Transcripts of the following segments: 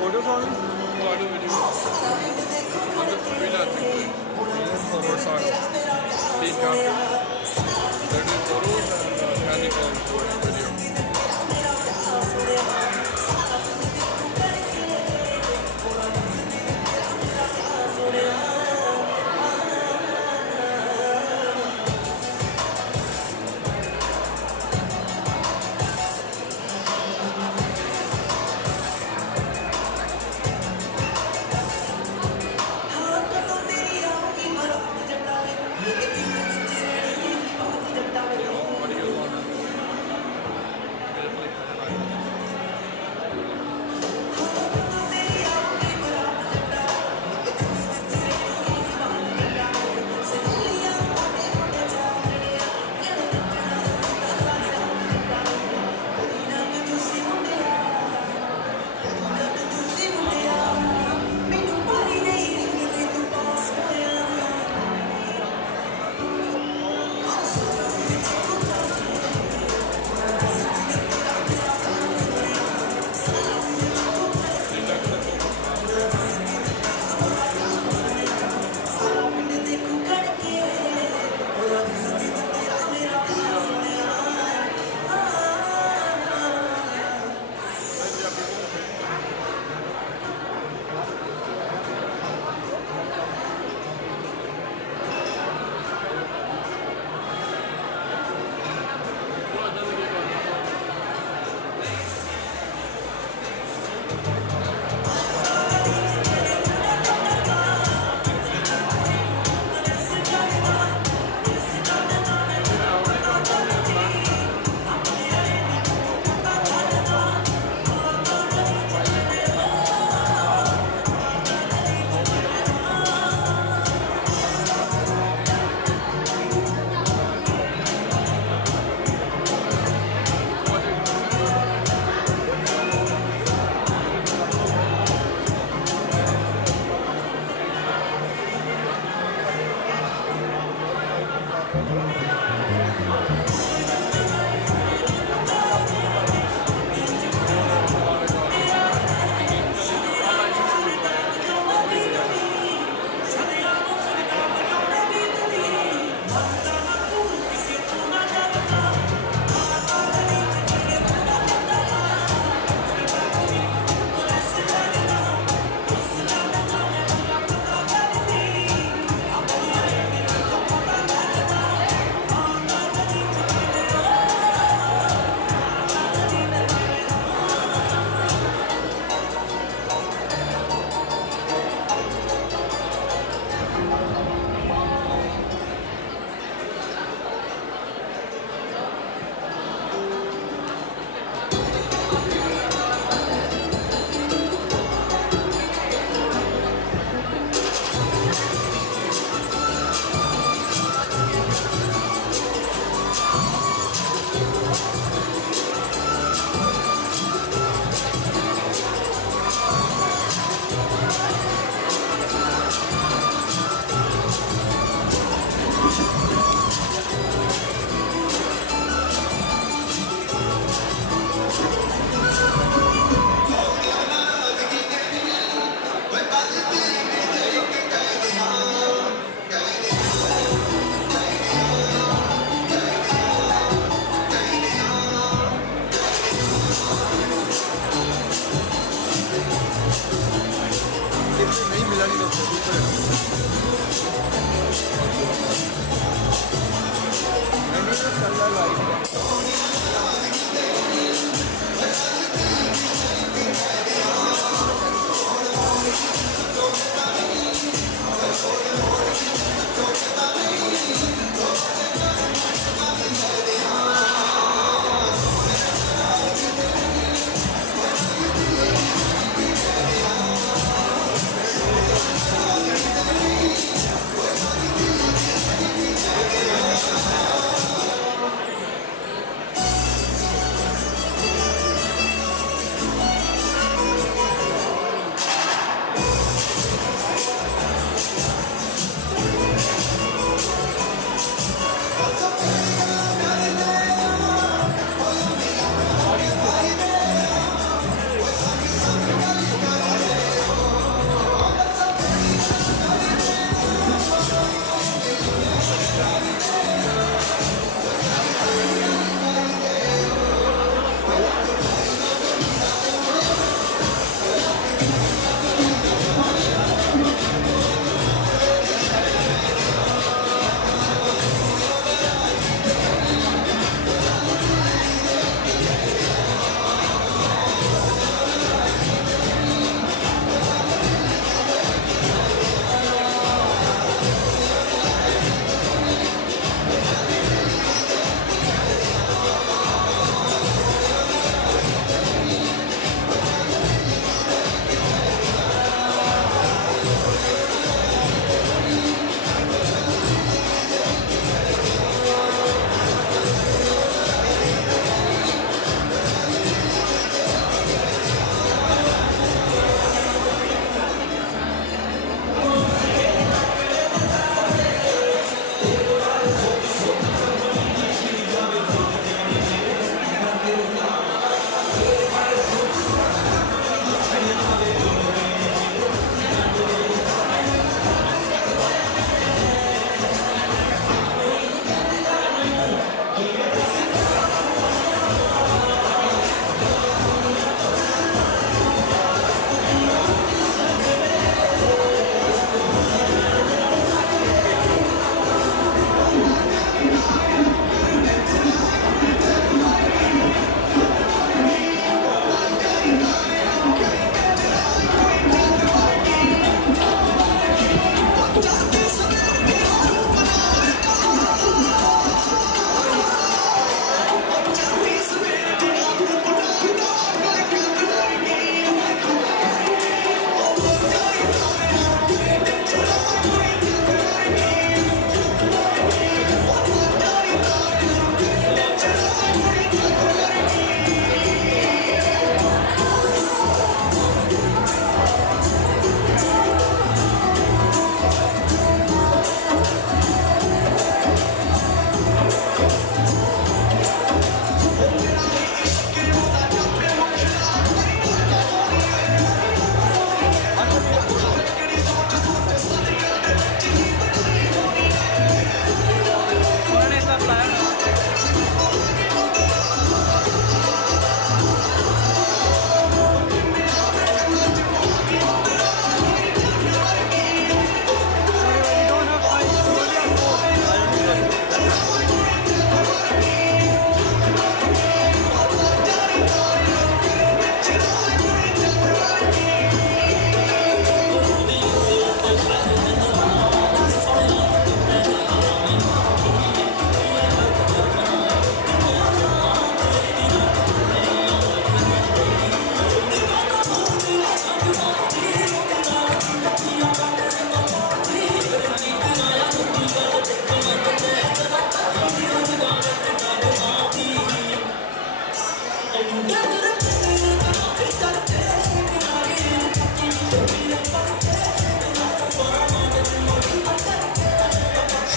Photos on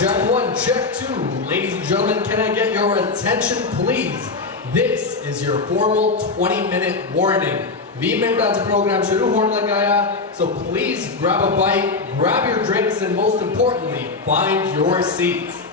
Check one, check two. Ladies and gentlemen, can I get your attention, please? This is your formal 20-minute warning. 20 minute आज program शुरू होने लगा है, so please grab a bite, grab your drinks, and most importantly, find your seats.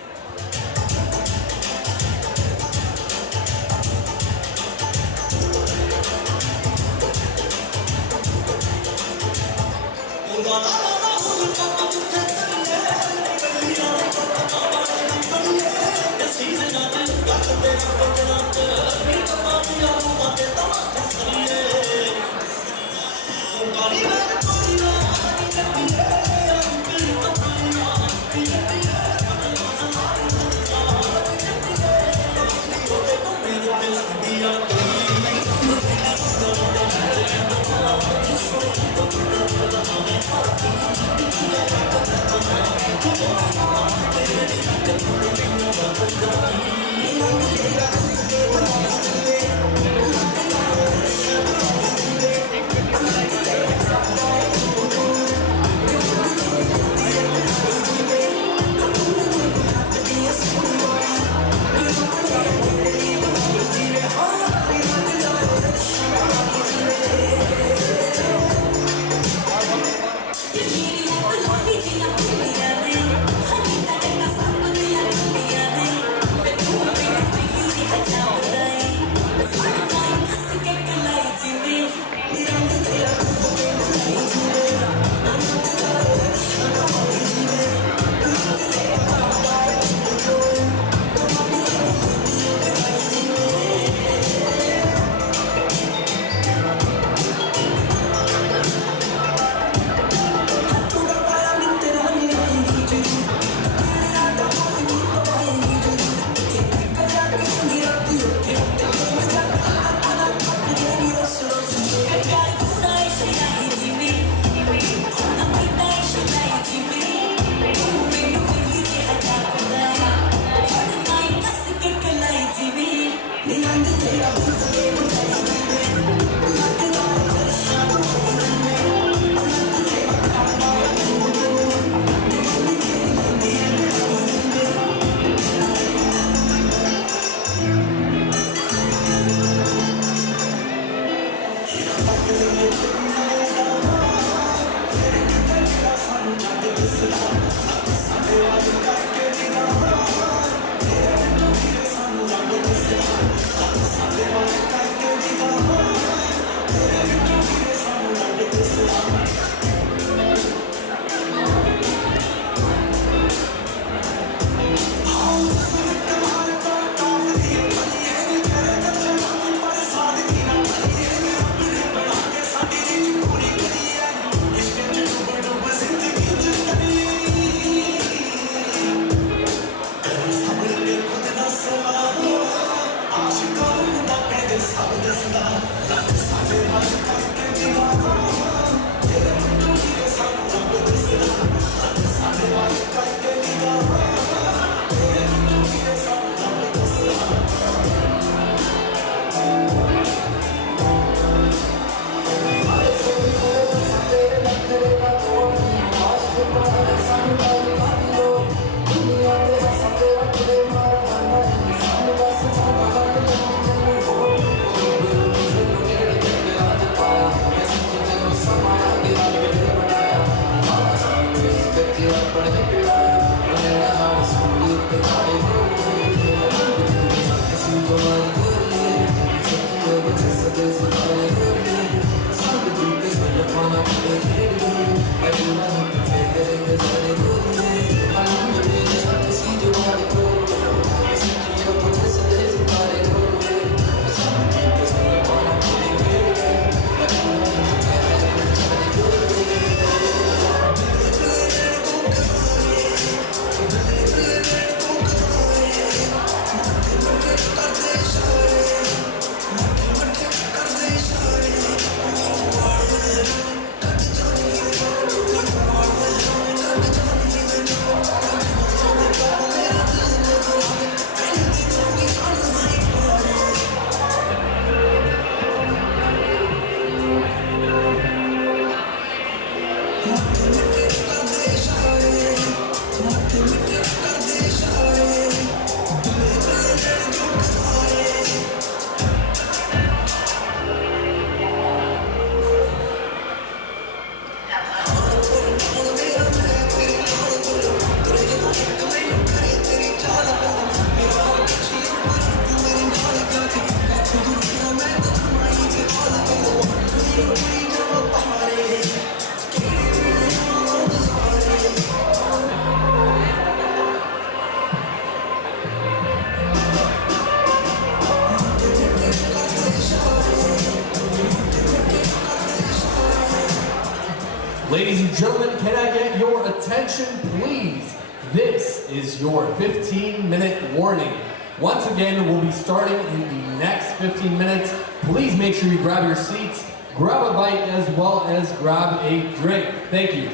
Ladies and gentlemen, can I get your attention, please? This is your 15-minute warning. Once again, we'll be starting in the next 15 minutes. Please make sure you grab your seats, grab a bite, as well as grab a drink. Thank you.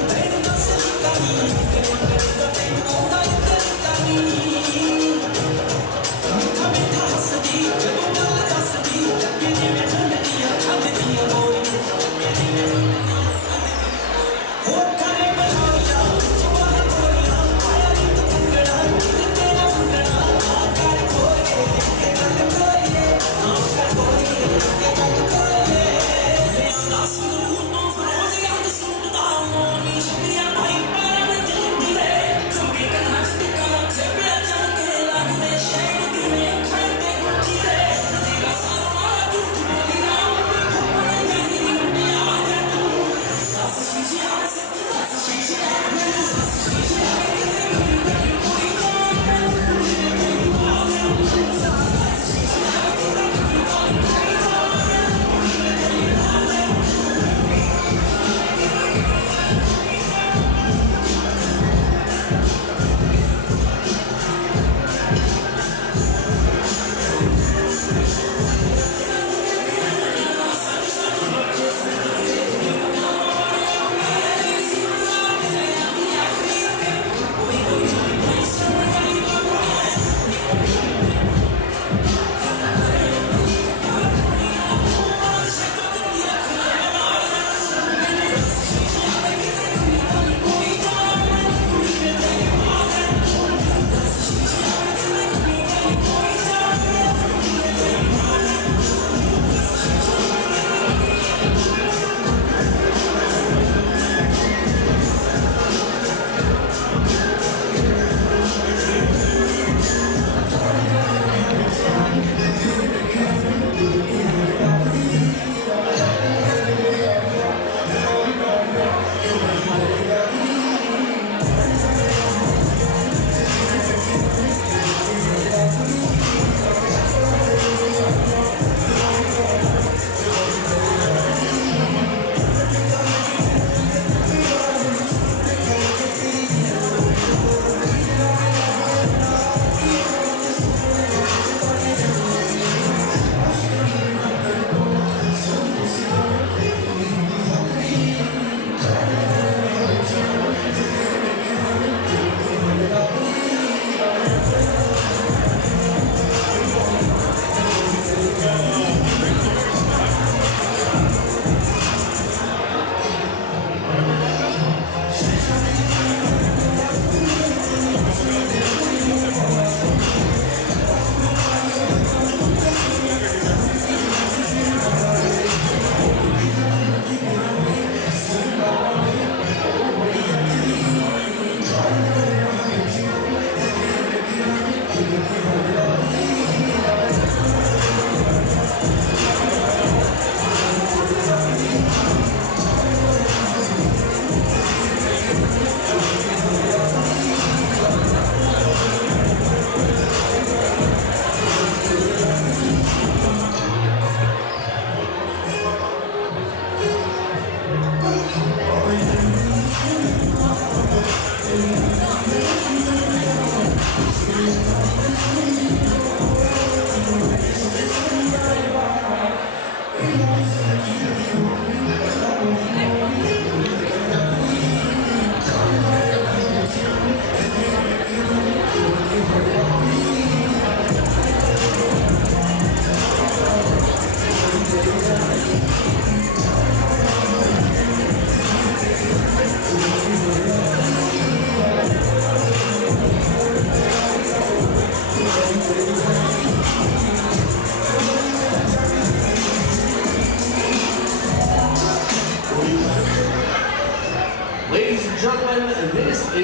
Thank you.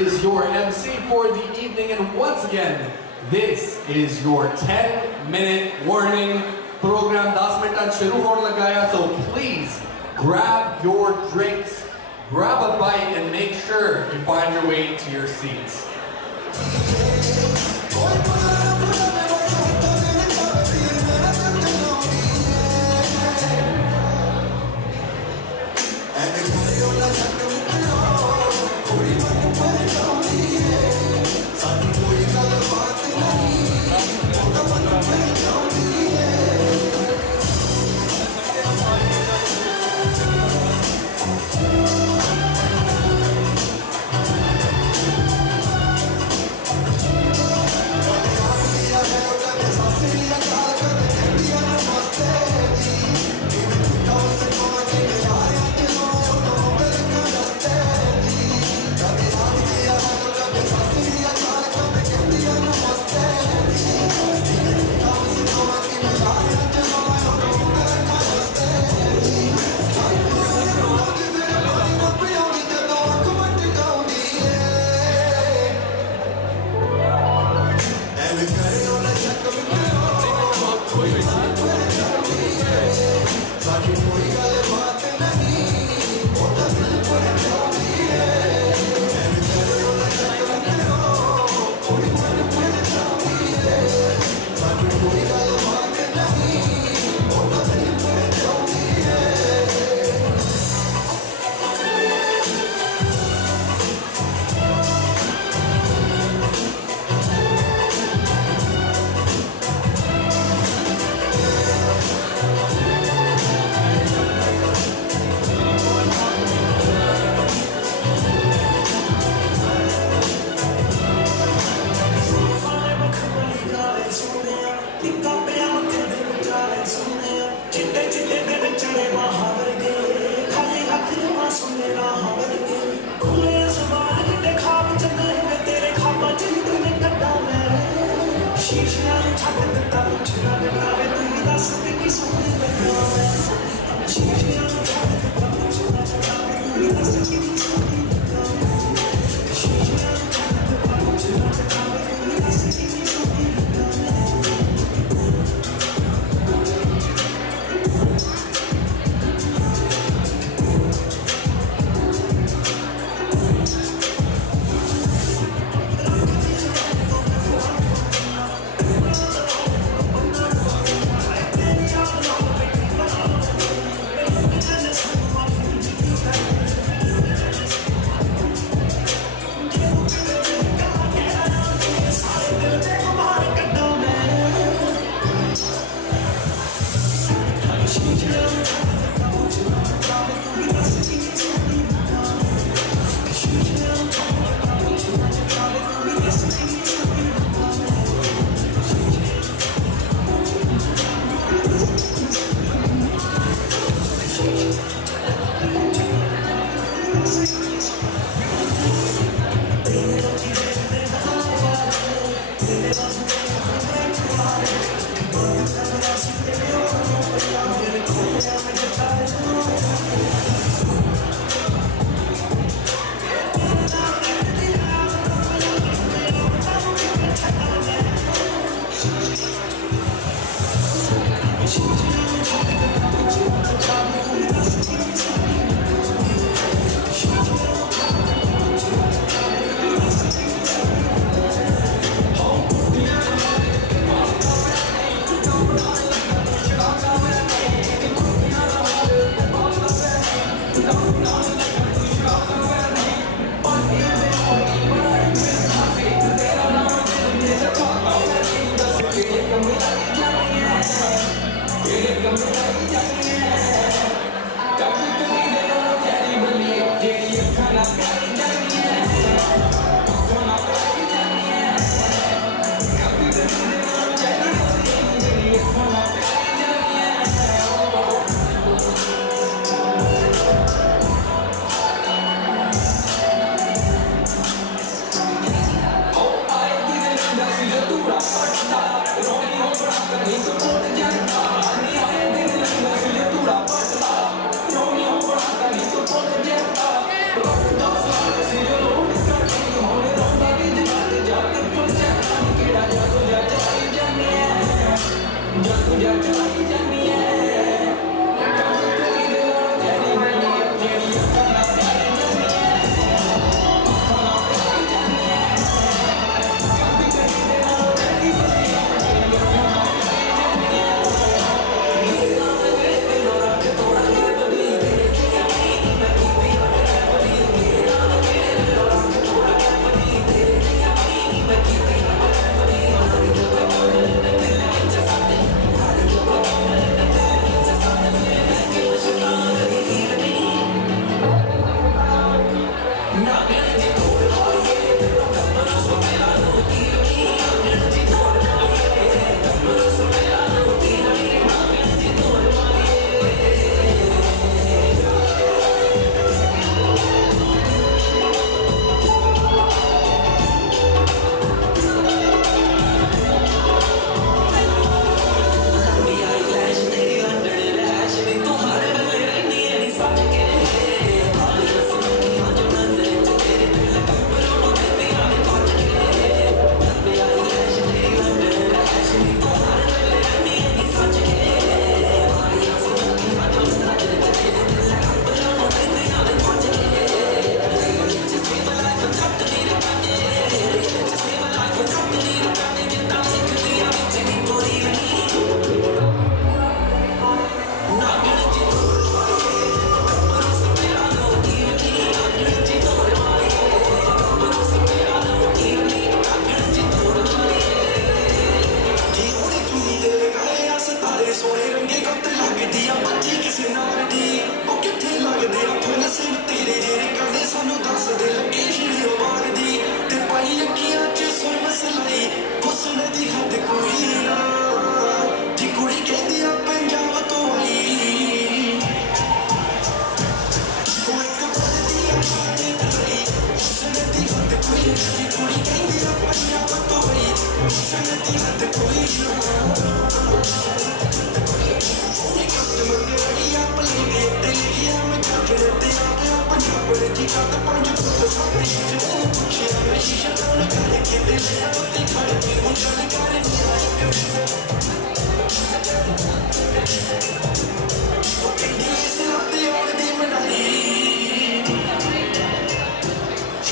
is your MC for the evening, and once again, this is your 10-minute warning. Program 10 minutes शुरू होने लगा है, so please grab your drinks, grab a bite, and make sure you find your way to your seats.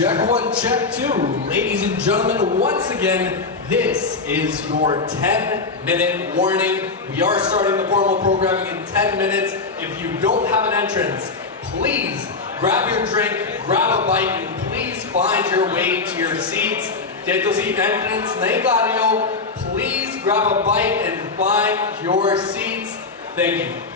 Check one, check two. Ladies and gentlemen, once again, this is your 10-minute warning. We are starting the formal programming in 10 minutes. If you don't have an entrance, please grab your drink, grab a bite, and please find your way to your seats. Get to seat entrance, nahi gaa rahe ho. Please grab a bite and find your seats. Thank you.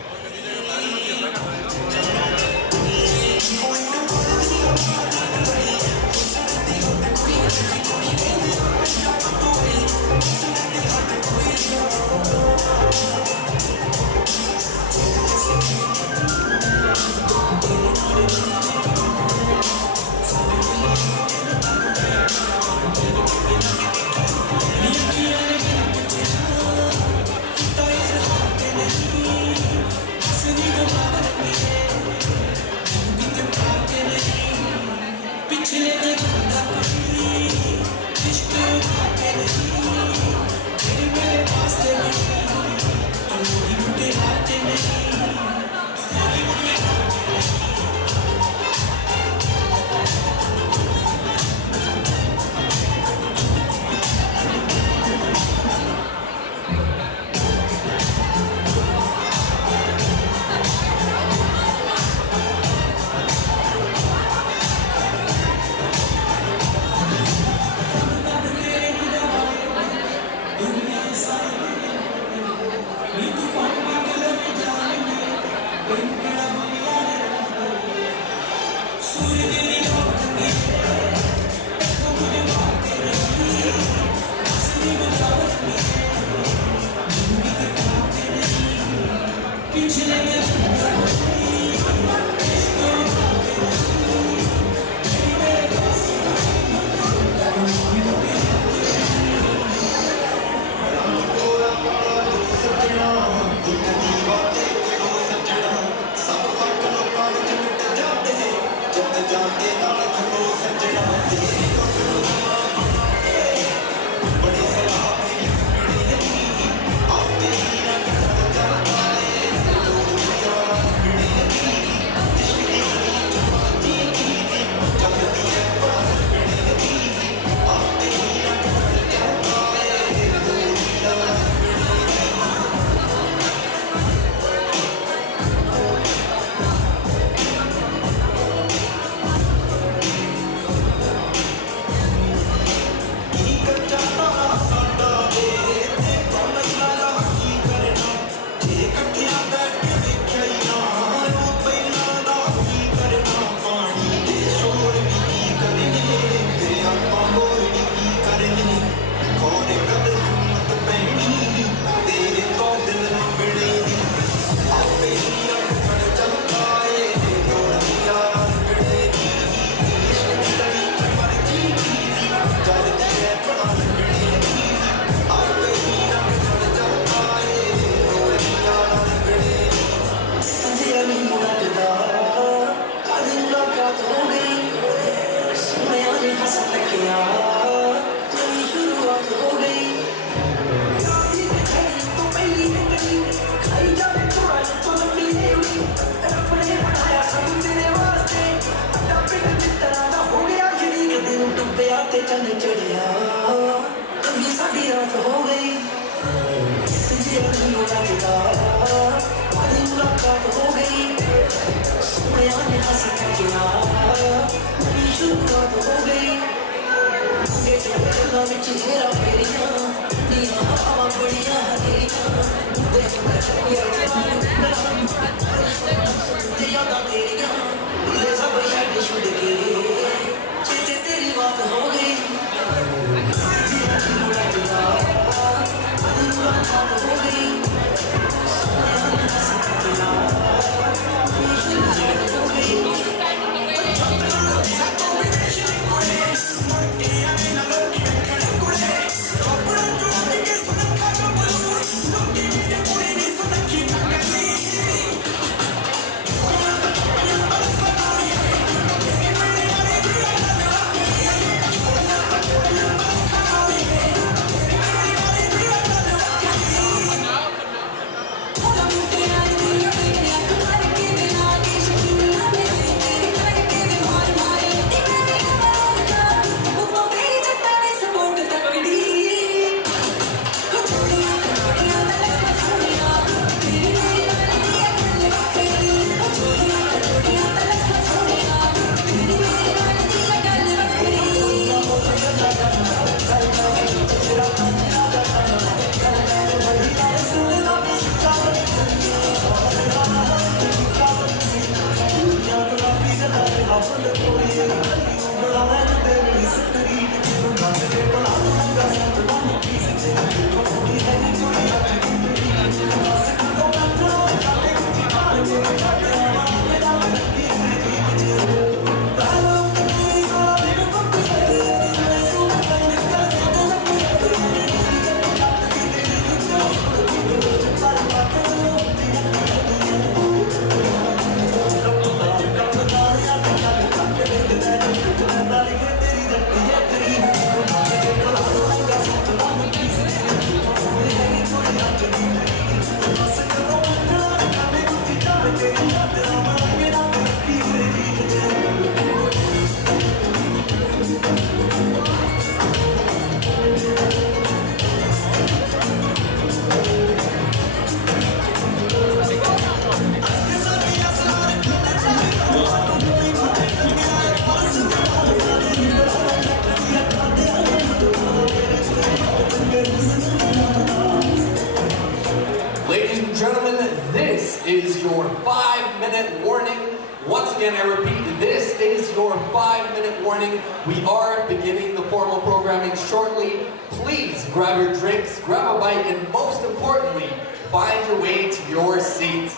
and gentlemen, this is your 5-minute warning. Once again, I repeat, this is your 5-minute warning. We are beginning the formal programming shortly. Please grab your drinks, grab a bite, and most importantly, find your way to your seat.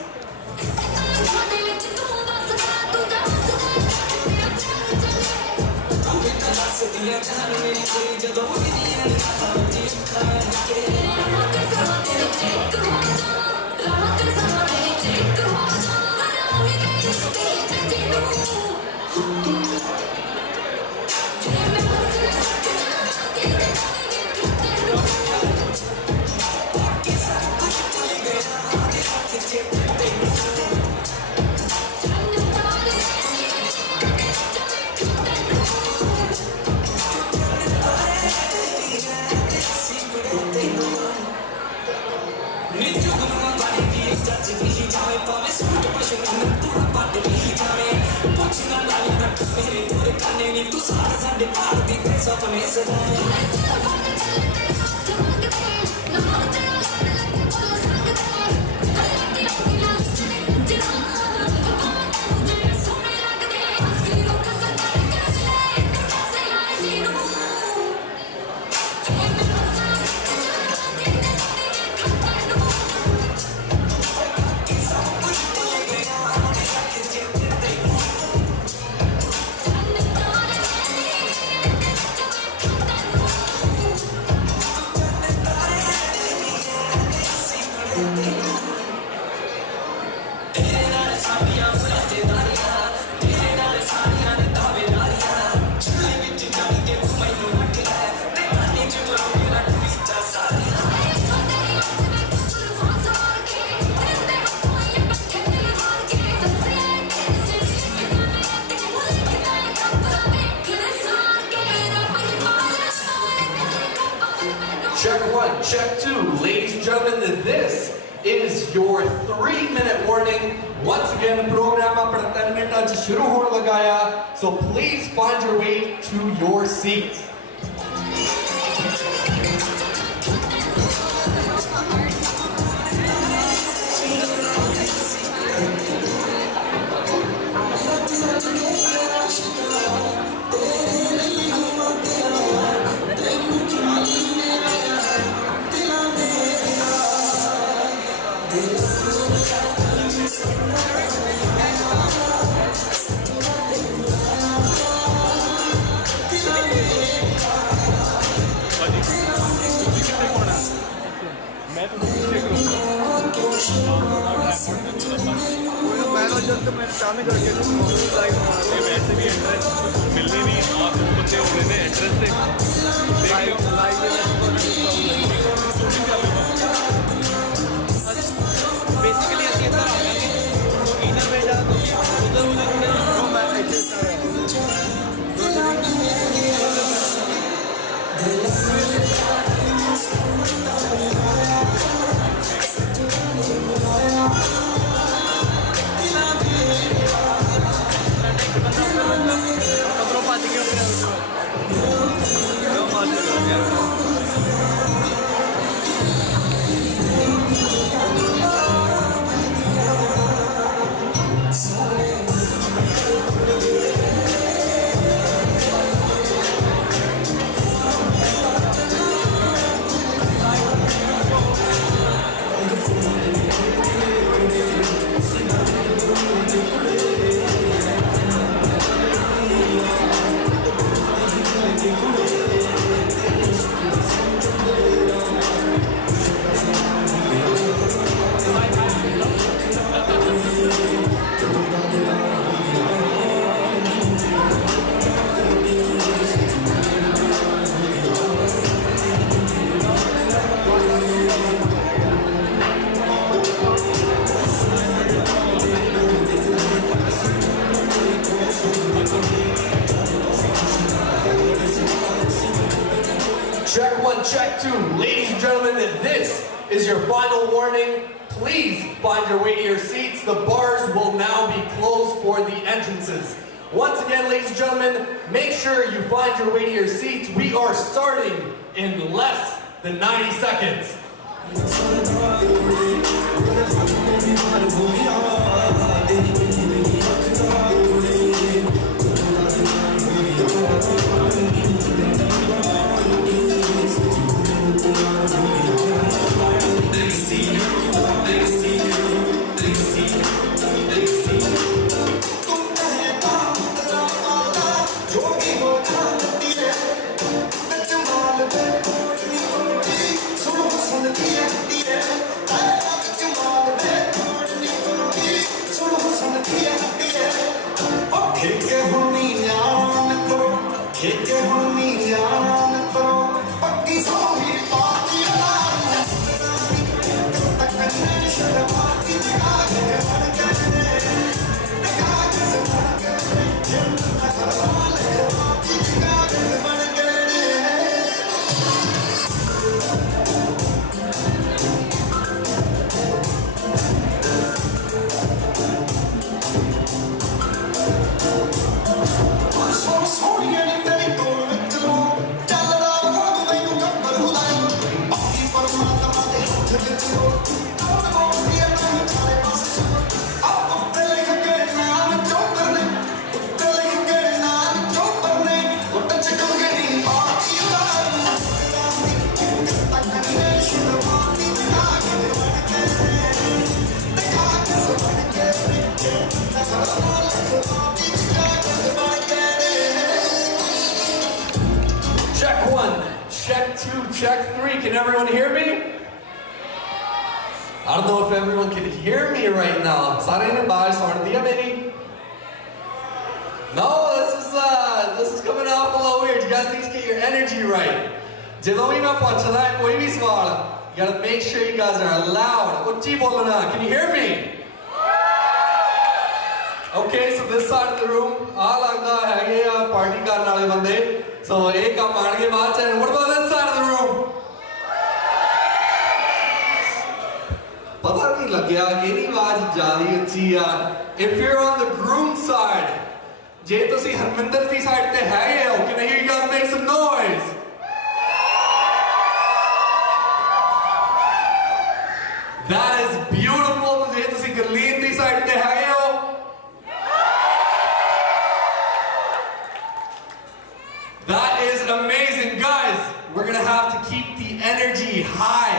Check 1, check 2. Ladies and gentlemen, this is your 3-minute warning. Once again, the program para 10 minutes se shuru hone laga hai. So please find your way to your seat. Check 1, check 2. Ladies and gentlemen, this is your final warning. Please find your way to your seats. The bars will now be closed for the entrances. Once again, ladies and gentlemen, make sure you find your way to your seats. We are starting in less than 90 seconds. everyone hear me? I don't know if everyone can hear me right now. Sare ne baat sun diya meri? No, this is coming out a little weird. You guys need to get your energy right. ਜਦੋਂ ਵੀ ਮੈਂ ਪੁੱਛਦਾ ਕੋਈ ਵੀ ਸਵਾਲ, you gotta make sure you guys are loud. ਉੱਚੀ ਬੋਲਣਾ. Can you hear me? Okay, so this side of the room, ਆ ਲੱਗਦਾ ਹੈਗੇ ਆ ਪਾਰਟੀ ਕਰਨ ਵਾਲੇ ਬੰਦੇ. So ਇਹ ਕੰਮ ਆਣਗੇ ਬਾਅਦ ਚ. And what about this side of the room? ਪਤਾ ਨਹੀਂ ਲੱਗਿਆ ਕਿਹਦੀ ਆਵਾਜ਼ ਜ਼ਿਆਦਾ ਉੱਚੀ ਆ. If you're on the groom side, ਜੇ ਤੁਸੀਂ ਹਰਮਿੰਦਰ ਦੀ ਸਾਈਡ ਤੇ ਹੈਗੇ ਹੋ, can I hear you guys make some noise? That is beautiful. ਜੇ ਤੁਸੀਂ ਗਰਲੀਨ ਦੀ ਸਾਈਡ ਤੇ ਹੈਗੇ ਹੋ, that is amazing, guys. We're gonna have to keep the energy high.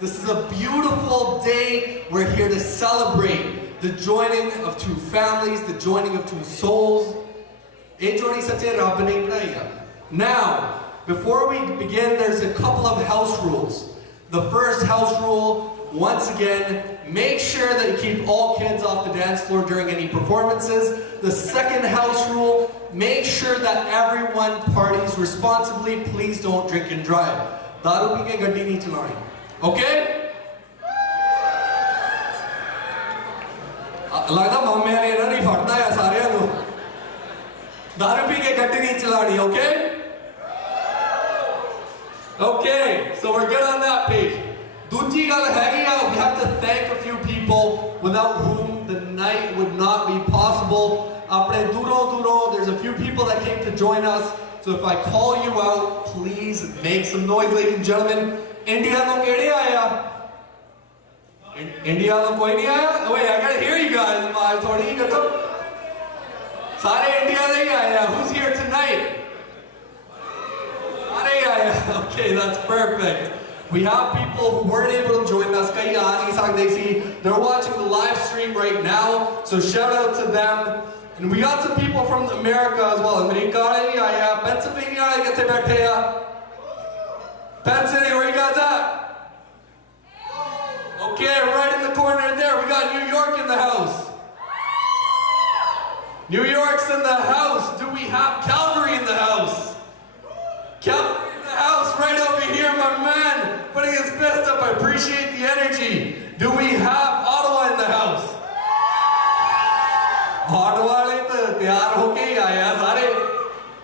This is a beautiful day. We're here to celebrate the joining of two families, the joining of two souls. Now, before we begin, there's a couple of house rules. The first house rule, once again, make sure that you keep all kids off the dance floor during any performances. The second house rule, make sure that everyone parties responsibly. Please don't drink and drive. Daru pee ke gaddi nahi chalani. Okay? Lagda mamme ne na nahi phadna hai sareyan nu. Daru pee ke gaddi nahi chalani, okay? Okay, so we're good on that page. Dooji gal hegi a, we have to thank a few people without whom the night would not be possible. Apne duro, there's a few people that came to join us. So if I call you out, please make some noise, ladies and gentlemen. India to kede aaya? India to koi nahi aaya? Oh wait, I gotta hear you guys. I thodi hi karta. Sare India se hi aaya. Who's here tonight? Okay, that's perfect. We have people who weren't able to join us. They're watching the live stream right now, so shout out to them. And we got some people from America as well. Pennsylvania, Pennsylvania, where you guys at? Okay, right in the corner there. We got New York in the house. New York's in the house. Do we have Calgary in the house? Calgary in the house, right over here, my man, putting his fist up. I appreciate the energy. Do we have Ottawa in the house? Ottawa,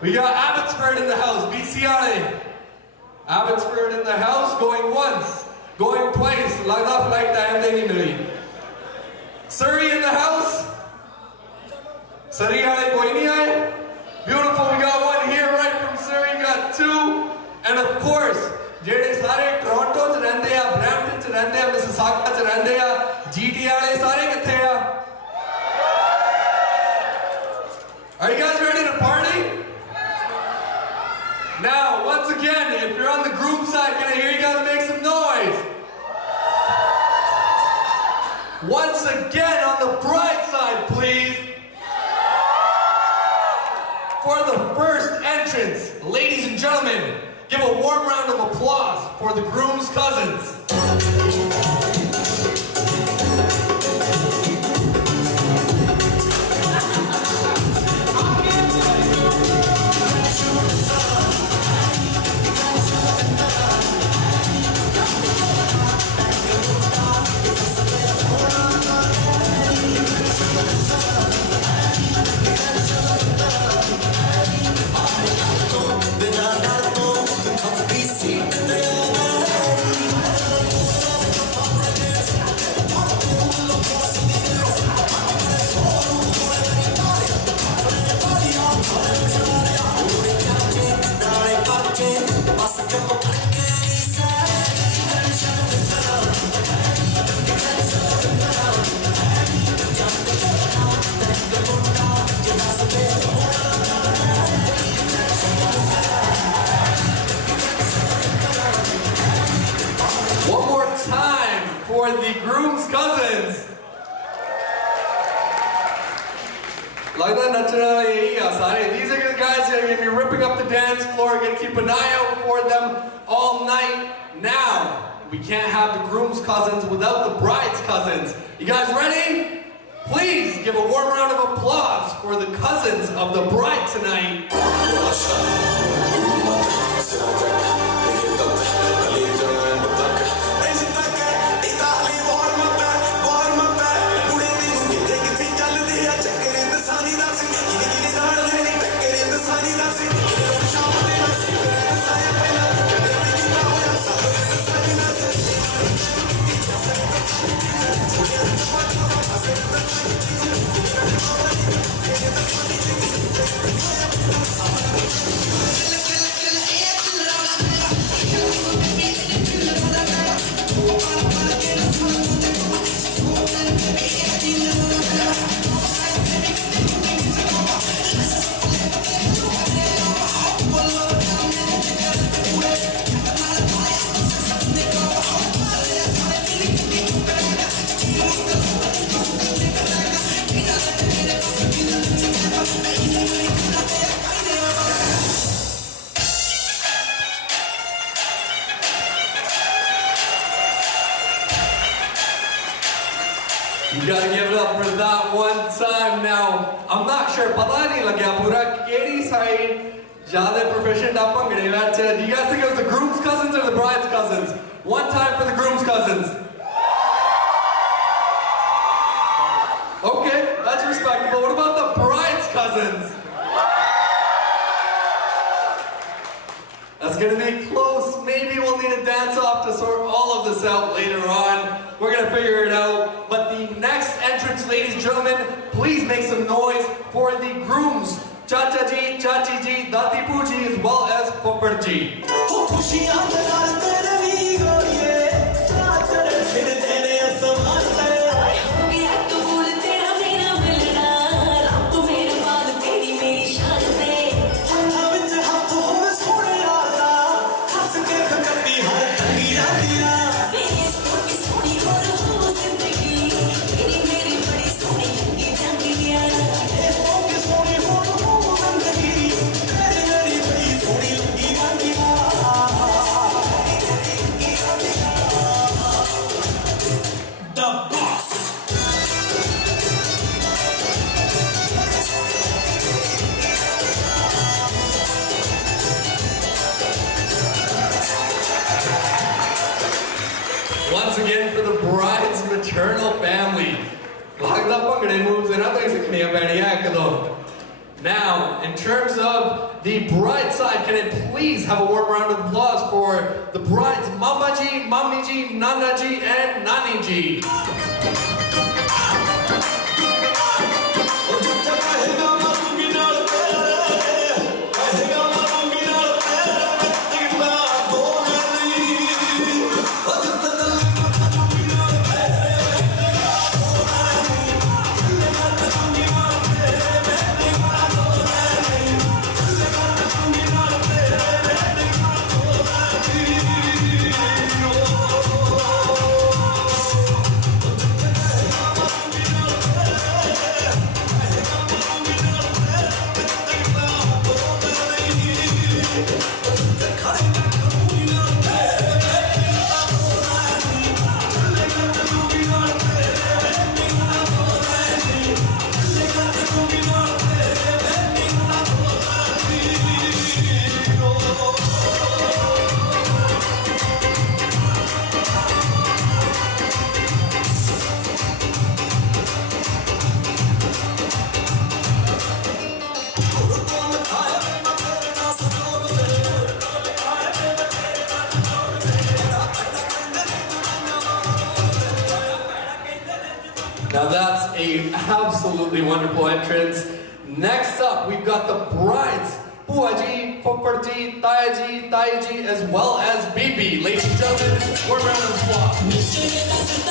we got Abbotsford in the house. BCI. Abbotsford in the house, going once, going twice. Surrey in the house. Surrey, beautiful. We got one here right from Surrey. We got two. And of course, ਜਿਹੜੇ ਸਾਰੇ Toronto ਚ ਰਹਿੰਦੇ ਆ, Brampton ਚ ਰਹਿੰਦੇ ਆ, Mississauga ਚ ਰਹਿੰਦੇ ਆ, GTA ਵਾਲੇ ਸਾਰੇ ਕਿੱਥੇ ਆ? Are you guys ready to party? Now, once again, if you're on the groom side, can I hear you guys make some noise? Once again, on the bride side, please. For the first entrance, ladies and gentlemen, give a warm round of applause for the groom's cousins. For the groom's cousins. Like that, these are the guys that are going to be ripping up the dance floor. You're going to keep an eye out for them all night. now we can't have the groom's cousins without the bride's cousins. You guys ready? Please give a warm round of applause for the cousins of the bride tonight. You gotta give it up for that one time. Now, I'm not sure, pata nahi lagya pura kedi side jyada proficient aap bhangde vich. Do you guys think it was the groom's cousins or the bride's cousins? One time for the groom's cousins. Okay, that's respectable. What about the bride's cousins? That's gonna be close. Maybe we'll need a dance-off to sort all of this out later on. We're gonna figure it out. But the next entrance, ladies and gentlemen, please make some noise for the grooms. Chacha ji, Chachi ji, Dati Pooji, as well as Popper ji. Once again for the bride's maternal family. Now, in terms of the bride side, can I please have a warm round of applause for the bride's Mama ji, Mummy ji, Nana ji, and Nani ji. Now that's an absolutely wonderful entrance. Next up, we've got the brides, Buaji, Poparji, Tayaji, Taiji, as well as Bibi. Ladies and gentlemen, warm round of applause.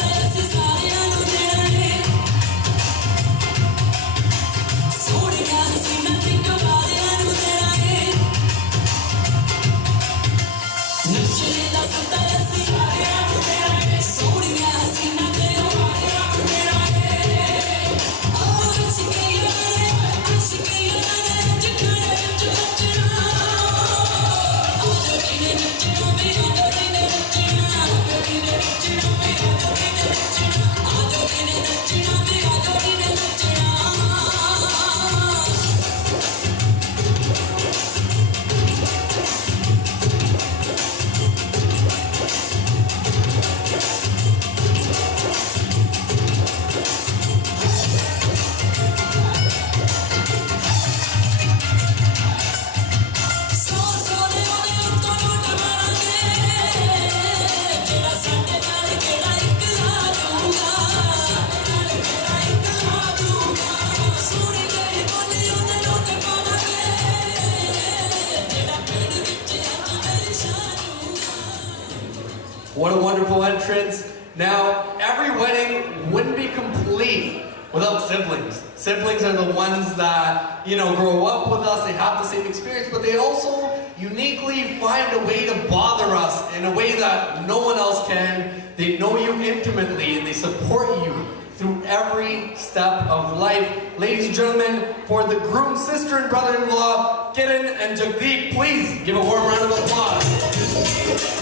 without siblings. Siblings are the ones that, you know, grow up with us, they have the same experience, but they also uniquely find a way to bother us in a way that no one else can. They know you intimately and they support you through every step of life. Ladies and gentlemen, for the groom's sister and brother-in-law, Kiran and Jagdeep, please give a warm round of applause.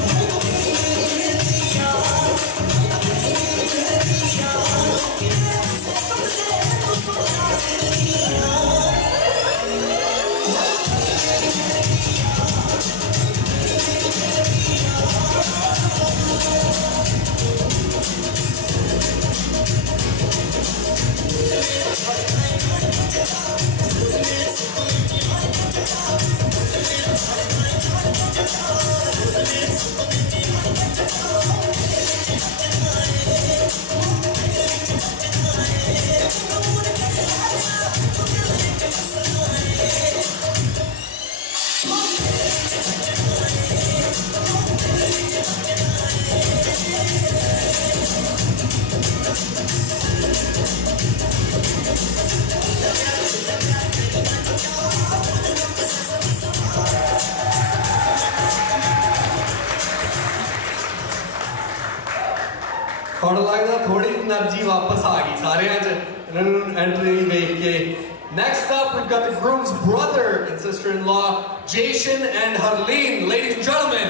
थोड़ा लगता थोड़ी energy वापस आ गई सारे entry देख के. Next up, we've got the groom's brother and sister-in-law, Jason and Harleen. Ladies and gentlemen.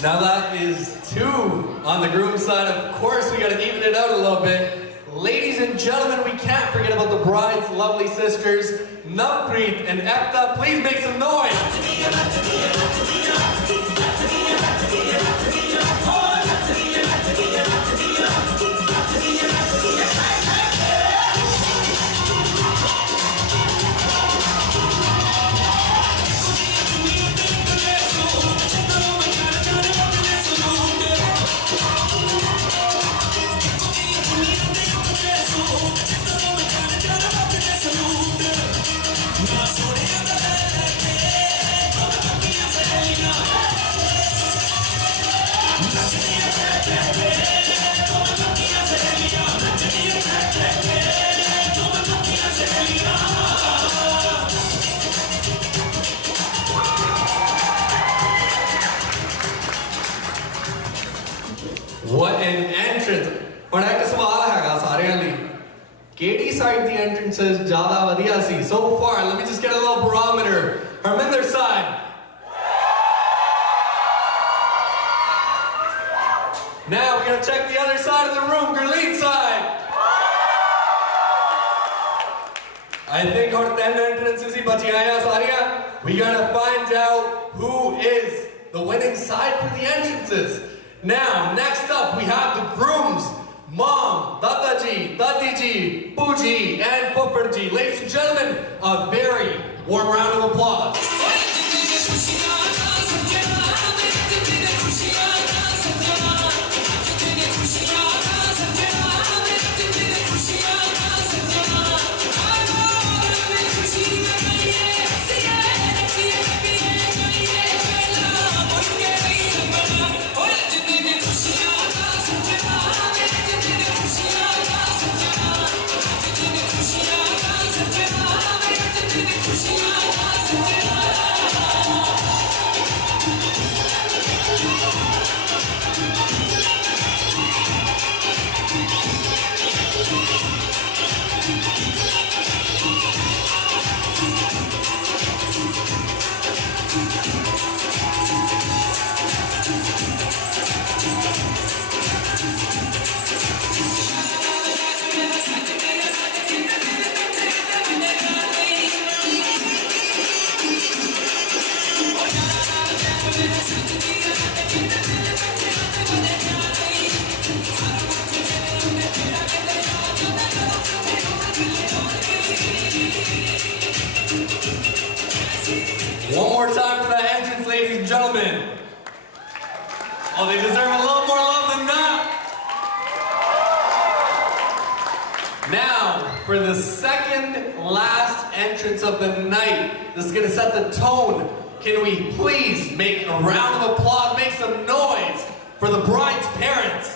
Now that is two on the groom's side. Of course, we got to even it out a little bit. Ladies and gentlemen, we can't forget about the bride's lovely sisters, Navpreet and Ekta. Please make some noise. What an entrance! But I have a question. Katie side the entrances ज़्यादा वधिया सी. So far, let me just get a little barometer. Harminder side. Now we're gonna check the other side of the room. Gurleen side. I think our 10 entrances ही बचियाँ हैं सारियाँ. We gotta find out who is the winning side for the entrances. Now, next up, we have the grooms, Mom, Dadaji, Dadiji, Pooji, and Pupperji. Ladies and gentlemen, a very warm round of applause. One more time for that entrance, ladies and gentlemen. Oh, they deserve a little more love than that. Now, for the second last entrance of the night, this is going to set the tone. Can we please make a round of applause, make some noise for the bride's parents?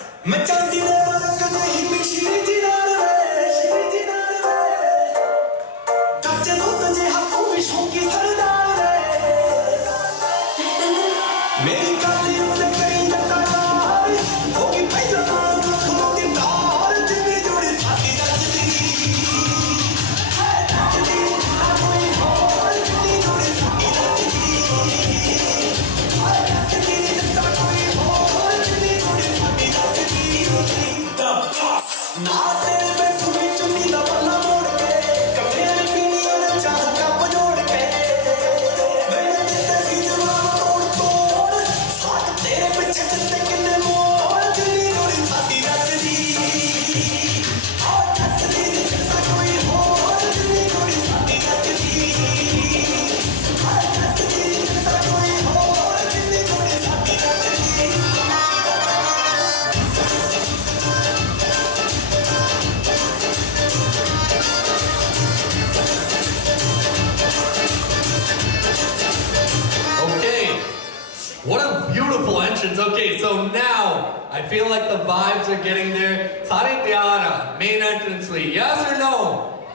Okay, so now I feel like the vibes are getting there. Sare tyaar, main entrance lead. Yes or no?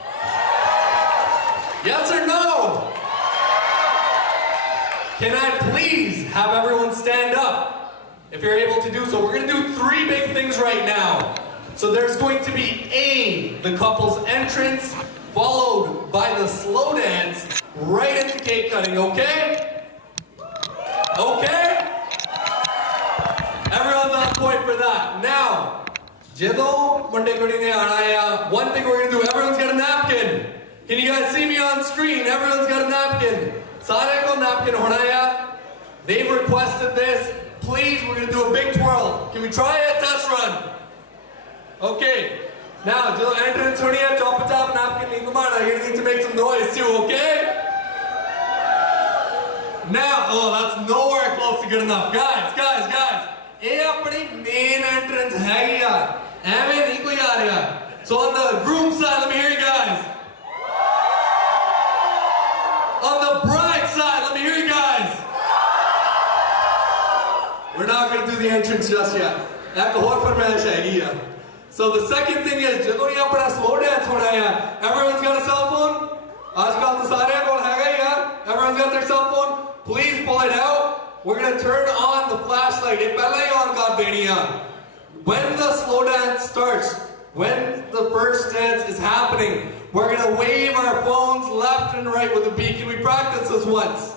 Yes or no? Can I please have everyone stand up if you're able to do so? We're going to do three big things right now. So there's going to be the couple's entrance, followed by the slow dance, right into cake cutting, okay? Okay? Everyone's on point for that. Now, one thing we're going to do, everyone's got a napkin. Can you guys see me on screen? Everyone's got a napkin. Sare ko napkin hona hai. They've requested this. Please, we're going to do a big twirl. Can we try a test run? Okay. Now, entrance honi hai, chop chop napkin nahi kumara. You're going to need to make some noise too, okay? Now, oh, that's nowhere close to good enough. Guys. ये अपनी main entrance है यार, ऐमे नहीं कोई आ रहा. So on the groom side, let me hear you guys. On the bride side, let me hear you guys. We're not going to do the entrance just yet. So the second thing is, ਜਦੋਂ यहाँ पर slow dance हो रहा है, everyone's got a cell phone. आजकल तो सारे को है यार. Everyone's got their cell phone. Please pull it out. We're going to turn on the flashlight. When the slow dance starts, when the first dance is happening, we're going to wave our phones left and right with a beat. Can we practice this once?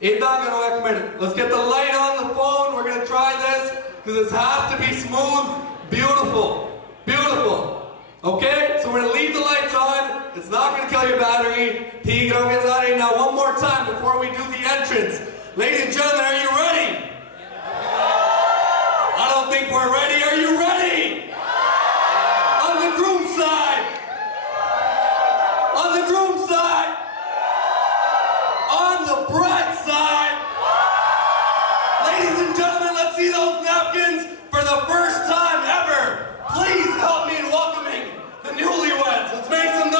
Let's get the light on the phone. We're going to try this because this has to be smooth, beautiful, beautiful. Okay? So we're going to leave the lights on. It's not going to kill your battery. Now one more time before we do the entrance. Ladies and gentlemen, are you ready? I don't think we're ready. Are you ready? On the groom side. On the groom side. On the bride side. Ladies and gentlemen, let's see those napkins for the first time ever. Please help me in welcoming the newlyweds. Let's make some noise.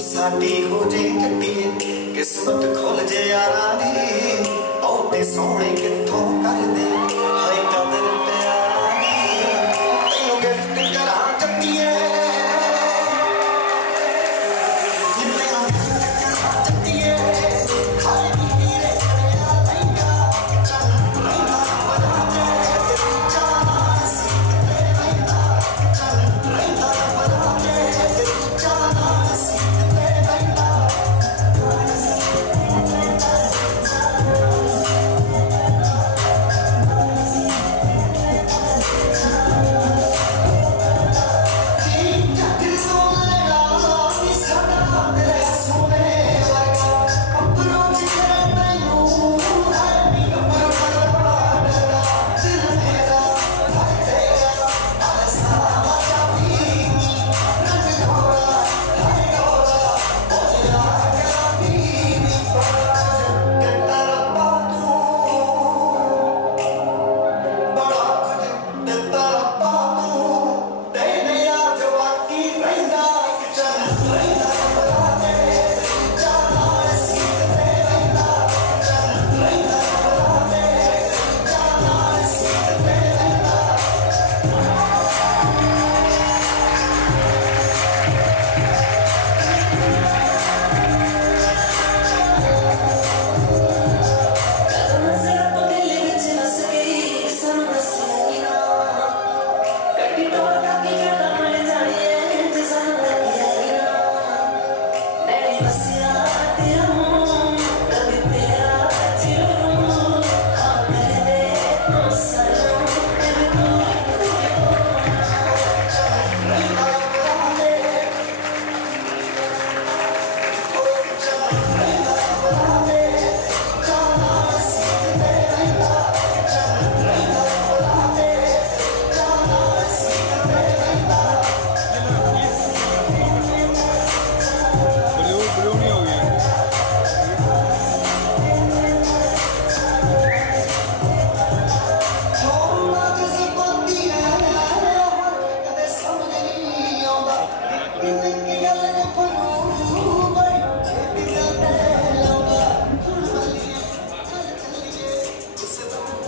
साडी हो जे कट्टिए किस्मत खोल जे यारा दी औते सोहणे कित्थों कर दे हाय कदर प्यारा दी तैनू gift करा जट्टिए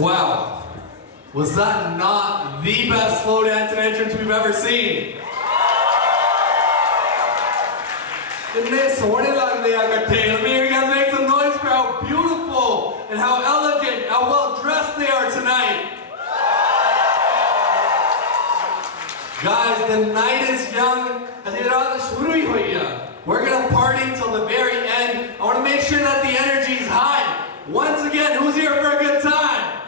Wow, was that not the best slow dance and entrance we've ever seen? Let me hear you guys make some noise for how beautiful and how elegant, how well dressed they are tonight. Guys, the night is young. We're gonna party till the very end. I want to make sure that the energy is high. Once again, who's here for a good time?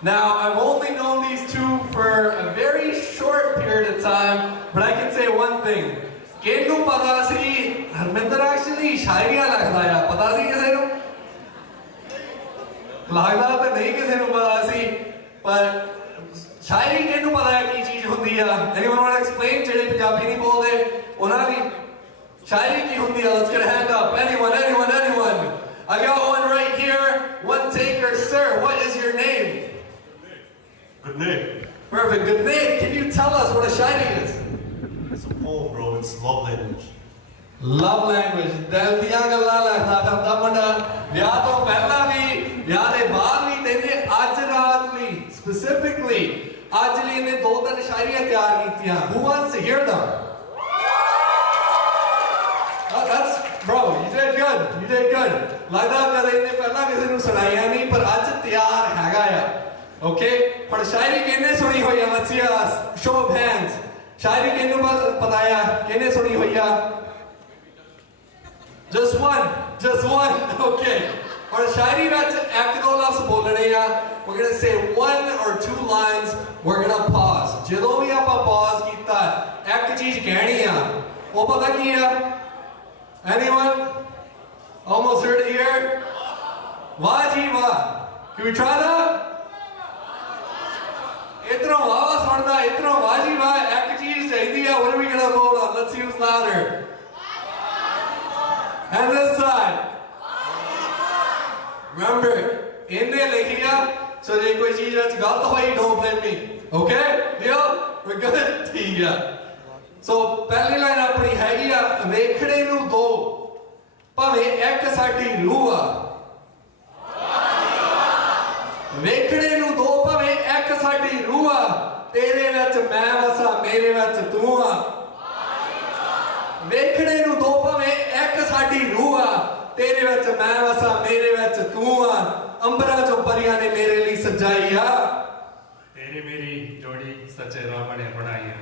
Now, I've only known these two for a very short period of time, but I can say one thing. Kenu pata si Harminder actually shairiyan lagda hai. Pata si kise nu? Lagda to nahi kise nu pata si, but shairi kenu pata hai ki cheez hundi hai. Anyone want to explain? Jehde Punjabi nahi bolde, ਉਹਨਾਂ ਦੀ shairi ki hundi hai. Let's get a hand up. Anyone? I got one right here. One taker, sir. What is your name? Good name. Perfect. Good name. Can you tell us what a shairi is? It's a poem, bro. It's love language. Love language. ਦਿਲ ਦੀਆਂ ਗੱਲਾਂ ਲਿਖਦਾ ਕਰਦਾ ਮੁੰਡਾ ਵਿਆਹ ਤੋਂ ਪਹਿਲਾਂ ਵੀ ਵਿਆਹ ਦੇ ਬਾਅਦ ਵੀ ਤੇ ਇਹਨੇ ਅੱਜ ਰਾਤ ਲਈ specifically ਅੱਜ ਲਈ ਇਹਨੇ ਦੋ ਤਿੰਨ ਸ਼ਾਇਰੀਆਂ ਤਿਆਰ ਕੀਤੀਆਂ. Who wants to hear them? Oh, that's bro, you did good. You did good. ਲੱਗਦਾ ਕਦੇ ਇਹਨੇ ਪਹਿਲਾਂ ਕਿਸੇ ਨੂੰ ਸੁਣਾਈਆਂ ਨਹੀਂ ਪਰ ਅੱਜ ਤਿਆਰ ਹੈਗਾ ਆ. Okay? ਹੁਣ ਸ਼ਾਇਰੀ ਕਿਹਨੇ ਸੁਣੀ ਹੋਈ ਆ? Let's see a show of hands. ਸ਼ਾਇਰੀ ਕਿਹਨੂੰ ਪਤਾ ਆ? ਕਿਹਨੇ ਸੁਣੀ ਹੋਈ ਆ? Just one. Okay. Our shairi ਵਿੱਚ ਇੱਕ ਦੋ ਲਫ਼ਜ਼ ਬੋਲਣੇ ਆ. We're going to say one or two lines. We're going to pause. ਜਦੋਂ ਵੀ ਆਪਾਂ pause ਕੀਤਾ ਇੱਕ ਚੀਜ਼ ਕਹਿਣੀ ਆ. ਉਹ ਪਤਾ ਕੀ ਆ? Anyone? Almost heard it here? ਵਾਹ ਜੀ ਵਾਹ. Can we try that? ਇਧਰੋਂ ਵਾਹ ਸੁਣਦਾ ਇਧਰੋਂ ਵਾਹ ਜੀ ਵਾਹ ਇੱਕ ਚੀਜ਼ ਚਾਹੀਦੀ ਆ. Let's see who's louder. And this side. Remember, in the likhia, so if koi cheez vich galat hoyi, don't blame me. Okay? Deal? We're good? ठीक है. So पहली लाइन अपनी हैगी आ वेखणे नू दो भावें एक साडी रूह आ वेखणे नू दो भावें एक साडी रूह आ तेरे विच मैं वसा मेरे विच तू आ वेखणे नू दो भावें एक साडी रूह आ तेरे विच मैं वसा मेरे विच तू आ अंबरा जो परियां ने मेरे लिए सजाई आ तेरी मेरी जोड़ी सच्चे रब ने बनाई है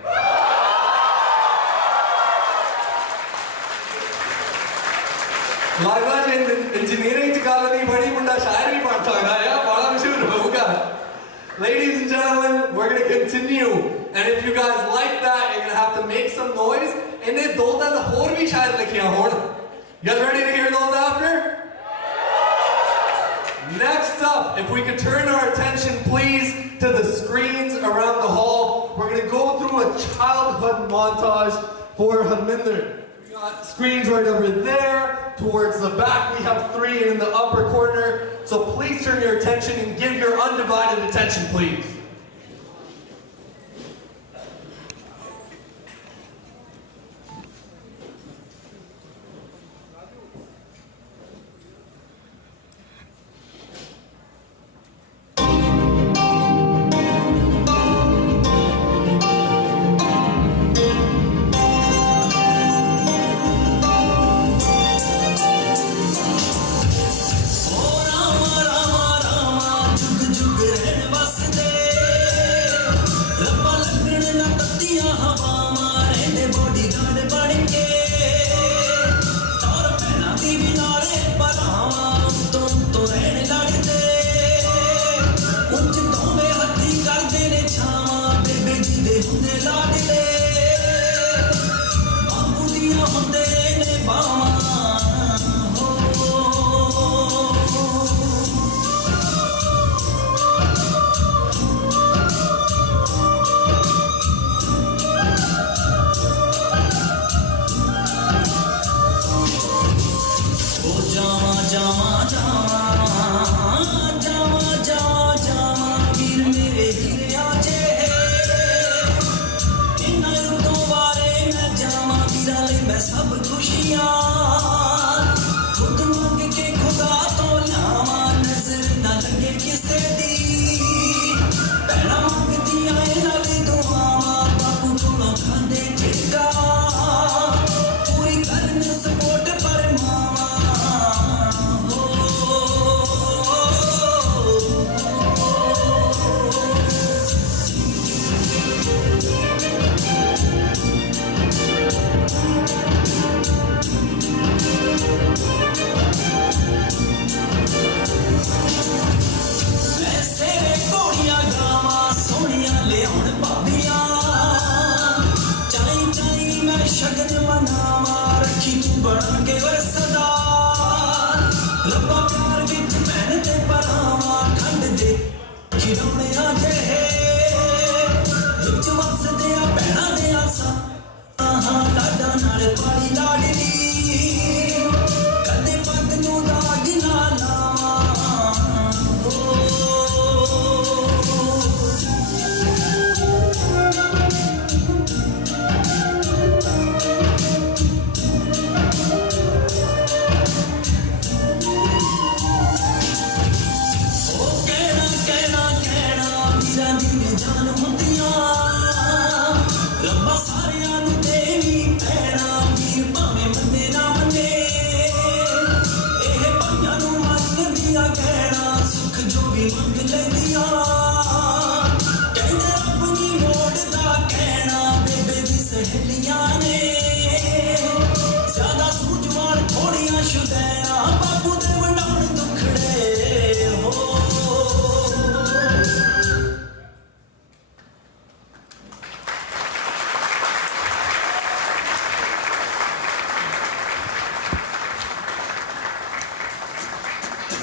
लगता है इंजीनियरिंग च गल नहीं बनी मुंडा शायर भी बन सकता है बड़ा मशहूर होगा. Ladies and gentlemen, we're going to continue, and if you guys like that, you're going to have to make some noise. And then do that the ਹੋਰ ਵੀ ਸ਼ਾਇਦ ਲਿਖੀਆਂ ਹੋਣ. You guys ready to hear those after? Next up, if we could turn our attention please to the screens around the hall. We're going to go through a childhood montage for Harminder. We got screens right over there. Towards the back, we have 3 in the upper corner. So please turn your attention and give your undivided attention, please.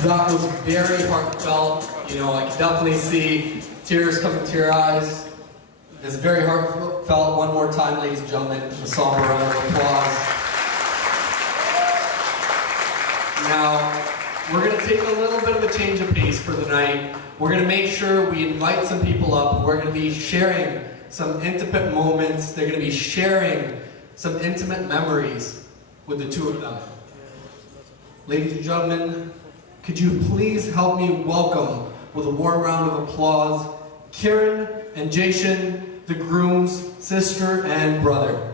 That was very heartfelt. You know, I can definitely see tears coming to your eyes. It's very heartfelt. One more time, ladies and gentlemen, a somber round of applause. Now, we're going to take a little bit of a change of pace for the night. We're going to make sure we invite some people up. We're going to be sharing some intimate moments. They're going to be sharing some intimate memories with the two of them. Ladies and gentlemen, could you please help me welcome with a warm round of applause Kieran and Jashan, the groom's sister and brother.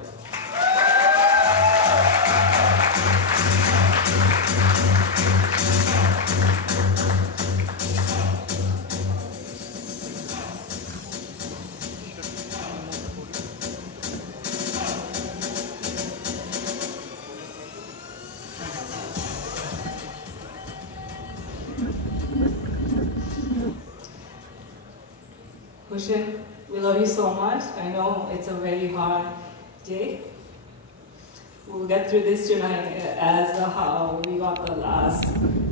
Hushin, we love you so much. I know it's a very hard day. We'll get through this tonight as how we got the last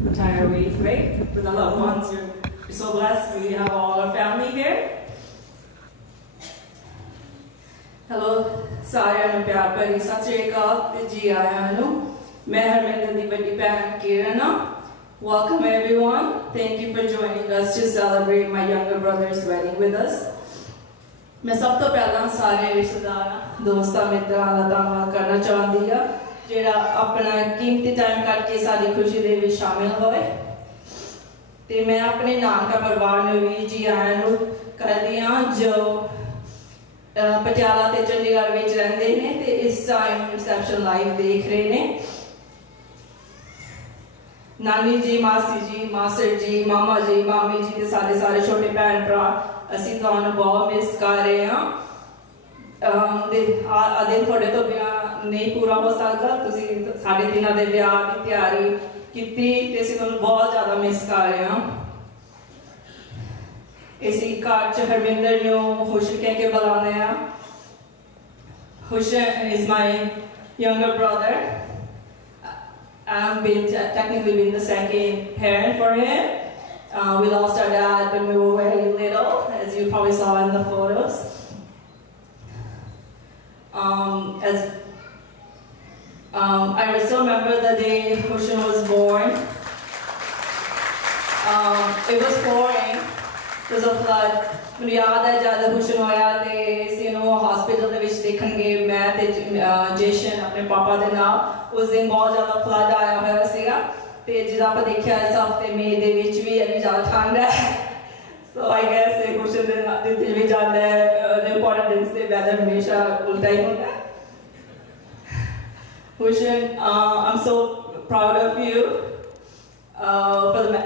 entire week, right? For the loved ones, you're so blessed. We have all our family here. Hello, सारियां नूं प्यार भरी सत श्री अकाल ते जी आयां नूं मैं हरमिंदर दी बड़ी भैन किरण हां. Welcome everyone. Thank you for joining us to celebrate my younger brother's wedding with us. मैं सब तो पहला सारे रिश्तेदारां दोस्तां मित्रां दा धन्नवाद करना चाहंदी हां जेड़ा अपना कीमती टाइम करके साडी खुशी दे विच शामिल होए ते मैं अपने नानका परिवार नूं भी जी आयां नूं करदी हां जो पटियाला ते चंडीगढ़ विच रहिंदे ने ते इस टाइम रिसेप्शन लाइव देख रहे ने. नानी जी, मासी जी, मासर जी, मामा जी, मामी जी ते सारे छोटे भैन भरा ਅਸੀਂ ਤੁਹਾਨੂੰ ਬਹੁਤ ਮਿਸ ਕਰ ਰਹੇ ਹਾਂ. ਦਿਨ ਤੁਹਾਡੇ ਤੋਂ ਬਿਨਾਂ ਨਹੀਂ ਪੂਰਾ ਹੋ ਸਕਦਾ. ਤੁਸੀਂ ਸਾਡੇ ਦਿਨਾਂ ਦੇ ਵਿਆਹ ਦੀ ਤਿਆਰੀ ਕੀਤੀ ਤੇ ਅਸੀਂ ਤੁਹਾਨੂੰ ਬਹੁਤ ਜ਼ਿਆਦਾ ਮਿਸ ਕਰ ਰਹੇ ਹਾਂ. ਇਸੇ ਘਰ 'ਚ ਹਰਮਿੰਦਰ ਨੂੰ ਖੁਸ਼ ਕਹਿ ਕੇ ਬੁਲਾਉਂਦੇ ਹਾਂ. Hushin is my younger brother. I've technically been the second parent for him. We lost our dad when we were very little, as you probably saw in the photos. I still remember the day Hushin was born. It was pouring. There was a flood. ਮੈਨੂੰ ਯਾਦ ਹੈ ਜਦ ਹੁਸ਼ਨ ਹੋਇਆ ਤੇ ਅਸੀਂ ਉਹਨੂੰ hospital ਦੇ ਵਿੱਚ ਦੇਖਣ ਗਏ ਮੈਂ ਤੇ ਜੇਸ਼ਨ ਆਪਣੇ ਪਾਪਾ ਦੇ ਨਾਲ. ਉਸ ਦਿਨ ਬਹੁਤ ਜ਼ਿਆਦਾ ਫਲੱਡ ਆਇਆ ਹੋਇਆ ਸੀਗਾ ਤੇ ਜਦੋਂ ਆਪਾਂ ਦੇਖਿਆ ਇਸ ਹਫ਼ਤੇ ਮਈ ਦੇ ਵਿੱਚ ਵੀ ਇੰਨੀ ਜ਼ਿਆਦਾ ਠੰਡ ਹੈ. ਸੋ ਆਈ ਗੈਸ ਇਹ ਹੁਸ਼ਨ ਦੇ ਦਿਲ ਵੀ ਜਾਂਦਾ ਹੈ ਇੰਪੋਰਟੈਂਟ ਦਿਨ ਤੇ ਵੈਦਰ ਹਮੇਸ਼ਾ ਉਲਟਾ ਹੀ ਹੁੰਦਾ ਹੈ. Hushin, I'm so proud of you. For the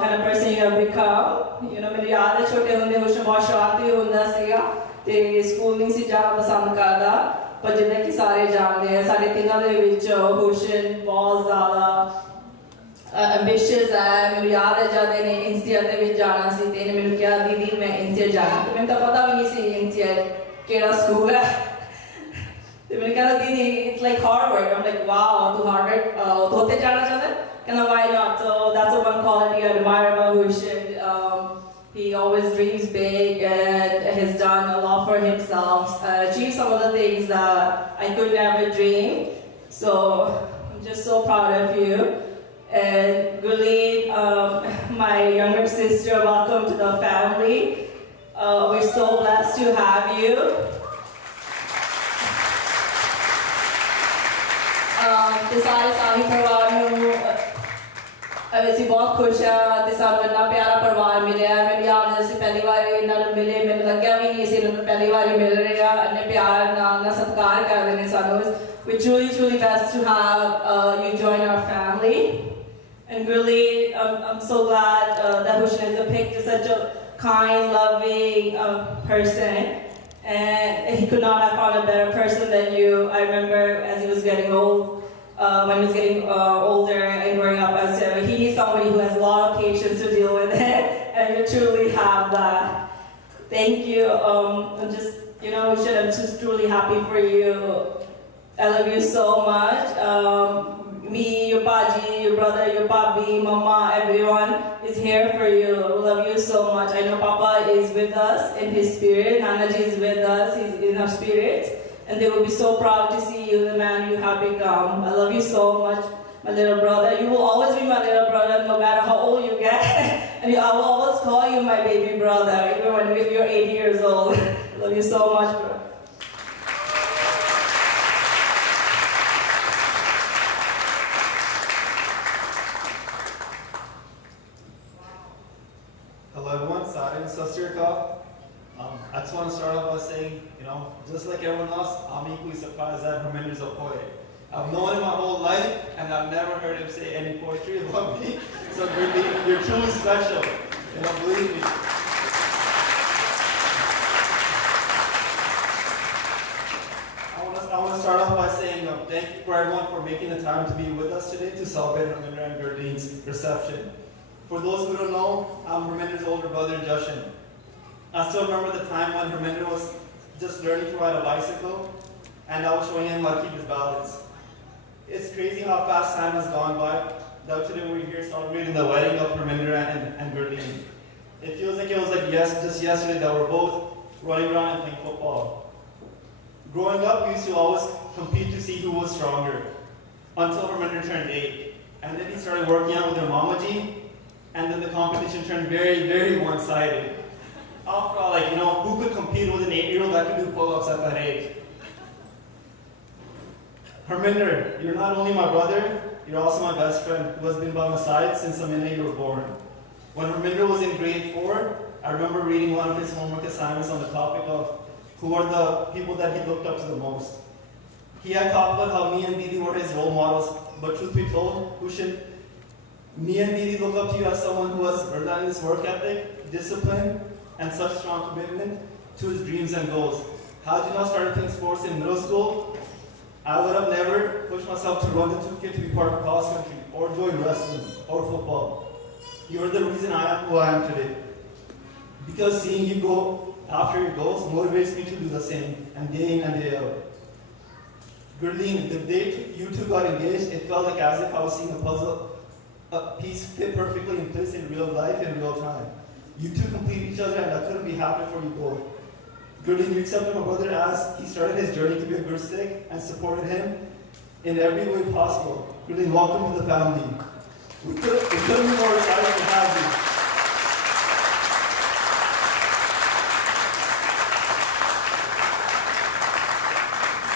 kind of person you have become. You know, मेरी याद है छोटे होंदे हुशन बहुत शरारती होंदा सीगा ते स्कूल नहीं सी जाना पसंद करदा पर जिन्ने कि सारे जानते हैं सारे तिन्हां दे विच हुशन बहुत ज़्यादा ambitious है. मेरी याद है जब इन्हें इंस्टीट्यूट दे विच जाना सी ते इन्हें मैंने कहा दीदी मैं इंस्टीट्यूट जाना तो मैंने तो पता भी नहीं सी इंस्टीट्यूट केड़ा स्कूल है. तो मैंने कहा दीदी it's like Harvard. I'm like wow तू Harvard तो होते जाना चाहता है. And why not? So that's the one quality I admire about Hushin. He always dreams big and has done a lot for himself, achieved some of the things that I could never dream. So I'm just so proud of you. And Gurleen, my younger sister, welcome to the family. We're so blessed to have you. ਤੇ ਸਾਰੇ ਸਾਹੀ ਪਰਿਵਾਰ ਨੂੰ ਅਸੀਂ ਬਹੁਤ ਖੁਸ਼ ਹਾਂ ਤੇ ਸਾਨੂੰ ਇੰਨਾ ਪਿਆਰਾ ਪਰਿਵਾਰ ਮਿਲਿਆ. ਮੈਨੂੰ ਯਾਦ ਹੈ ਅਸੀਂ ਪਹਿਲੀ ਵਾਰ ਇਹਨਾਂ ਨੂੰ ਮਿਲੇ ਮੈਨੂੰ ਲੱਗਿਆ ਵੀ ਨਹੀਂ ਅਸੀਂ ਇਹਨਾਂ ਨੂੰ ਪਹਿਲੀ ਵਾਰ ਮਿਲ ਰਹੇ ਹਾਂ. ਇੰਨੇ ਪਿਆਰ ਨਾਲ ਸਤਿਕਾਰ ਕਰਦੇ ਨੇ ਸਾਨੂੰ. We're truly blessed to have you join our family. And really, I'm so glad that Hushin has depicted such a kind, loving person. And he could not have found a better person than you. I remember as he was getting old, when he was getting older and growing up, I said he needs somebody who has a lot of patience to deal with it, and you truly have that. Thank you. I'm just, I'm just truly happy for you. I love you so much. me, your Paji, your brother, your Papi, Mama, everyone is here for you. We love you so much. I know Papa is with us in his spirit. Nanaji is with us. He's in our spirit. And they will be so proud to see you, the man you have become. I love you so much, my little brother. You will always be my little brother, no matter how old you get. And I will always call you my baby brother, even when you're 8 years old. I love you so much, bro. Hello everyone, Sarin Sastirka. I just want to start off by saying, just like everyone else, I'm equally surprised that Harminder's a poet. I've known him my whole life, and I've never heard him say any poetry about me. So Gurleen, you're truly special. Believe me. I want to start off by saying thank you for everyone for making the time to be with us today to celebrate Harminder and Gurleen's reception. For those who don't know, I'm Harminder's older brother, Jushin. I still remember the time when Harminder was just learning to ride a bicycle, and I was showing him how to keep his balance. It's crazy how fast time has gone by. Now today we're here celebrating the wedding of Harminder and Gurleen. It feels like it was just yesterday that we're both running around and playing football. Growing up, we used to always compete to see who was stronger, until Harminder turned 8. And then he started working out with her mamaji, and then the competition turned very, very one-sided. After all, who could compete with an 8-year-old that could do pull-ups at that age? Harminder, you're not only my brother, you're also my best friend who has been by my side since the minute you were born. When Harminder was in grade 4, I remember reading one of his homework assignments on the topic of who are the people that he looked up to the most. He had talked about how me and Didi were his role models, but truth be told, who should me and Didi look up to you as someone who has relentless work ethic, discipline, and such strong commitment to his dreams and goals. Had you not started playing sports in middle school, I would have never pushed myself to run the 2K to be part of cross country, or join wrestling, or football. You are the reason I am who I am today. Because seeing you go after your goals motivates me to do the same, and day in and day out. Gurleen, the day you two got engaged, it felt like as if I was seeing a piece fit perfectly in place in real life in real time. You two complete each other, and I couldn't be happier for you both. Gurleen, you accepted my brother as he started his journey to be a good stick and supported him in every way possible. Gurleen, welcome to the family. We couldn't be more excited to have you.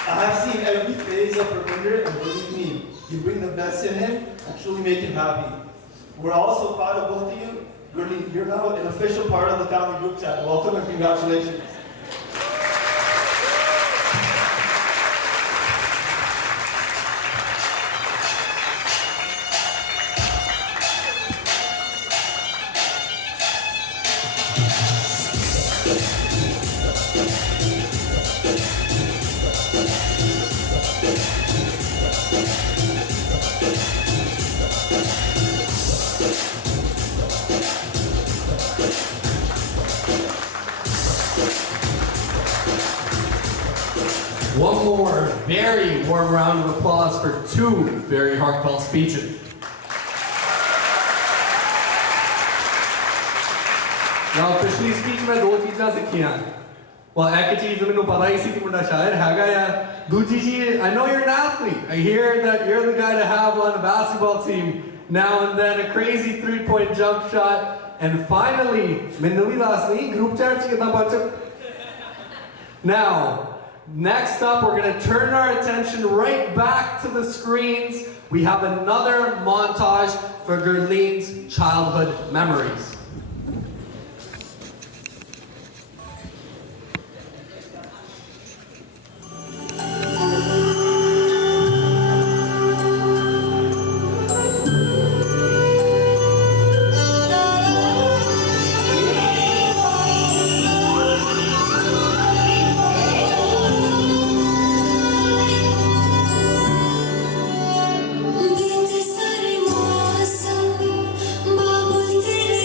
I have seen every phase of Harminder, and believe me, you bring the best in him and truly make him happy. We're also proud of both of you. Gurleen, you're now an official part of the family group chat. Welcome and congratulations. One more very warm round of applause for 2 very heartfelt speeches. Now, पिछली speech में 2 चीज़ां सीखियां. Well, एक चीज़ मैंने पता ही सी कि मुंडा शायर हैगा या दूसरी चीज़, I know you're an athlete. I hear that you're the guy to have on a basketball team now and then, a crazy 3-point jump shot, and finally, मैंने भी last नहीं group chat ची कितना बच्चा. Now. Next up, we're going to turn our attention right back to the screens. We have another montage for Gurleen's childhood memories. बीते सारे मौसम बाबुल तेरे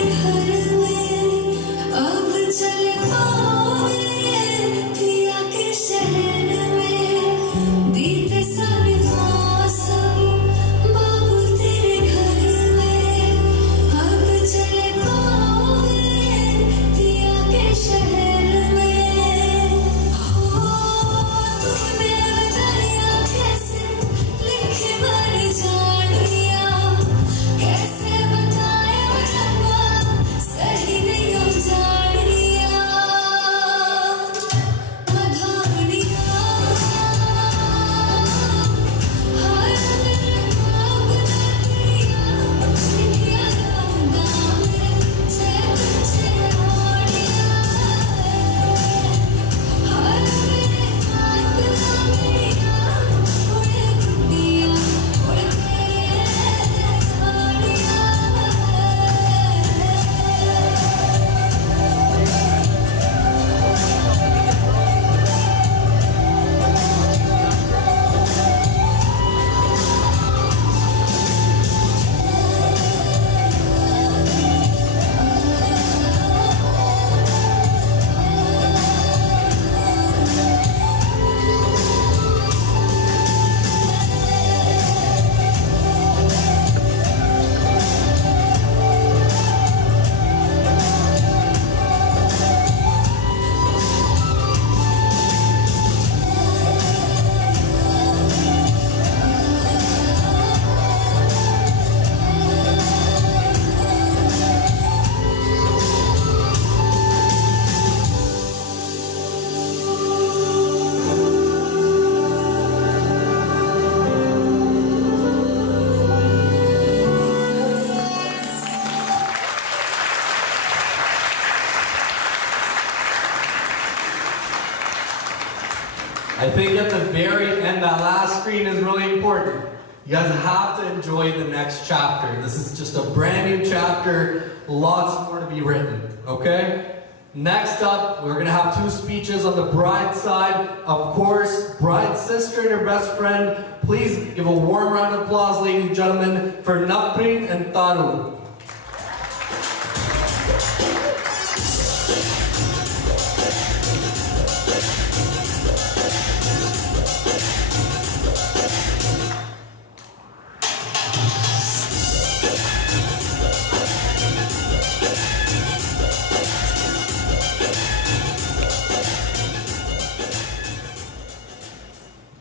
I think at the very end, that last screen is really important. You guys have to enjoy the next chapter. This is just a brand new chapter, lots more to be written, okay? Next up, we're gonna have 2 speeches on the bride's side. Of course, bride's sister and her best friend. Please give a warm round of applause, ladies and gentlemen, for Navpreet and Taru.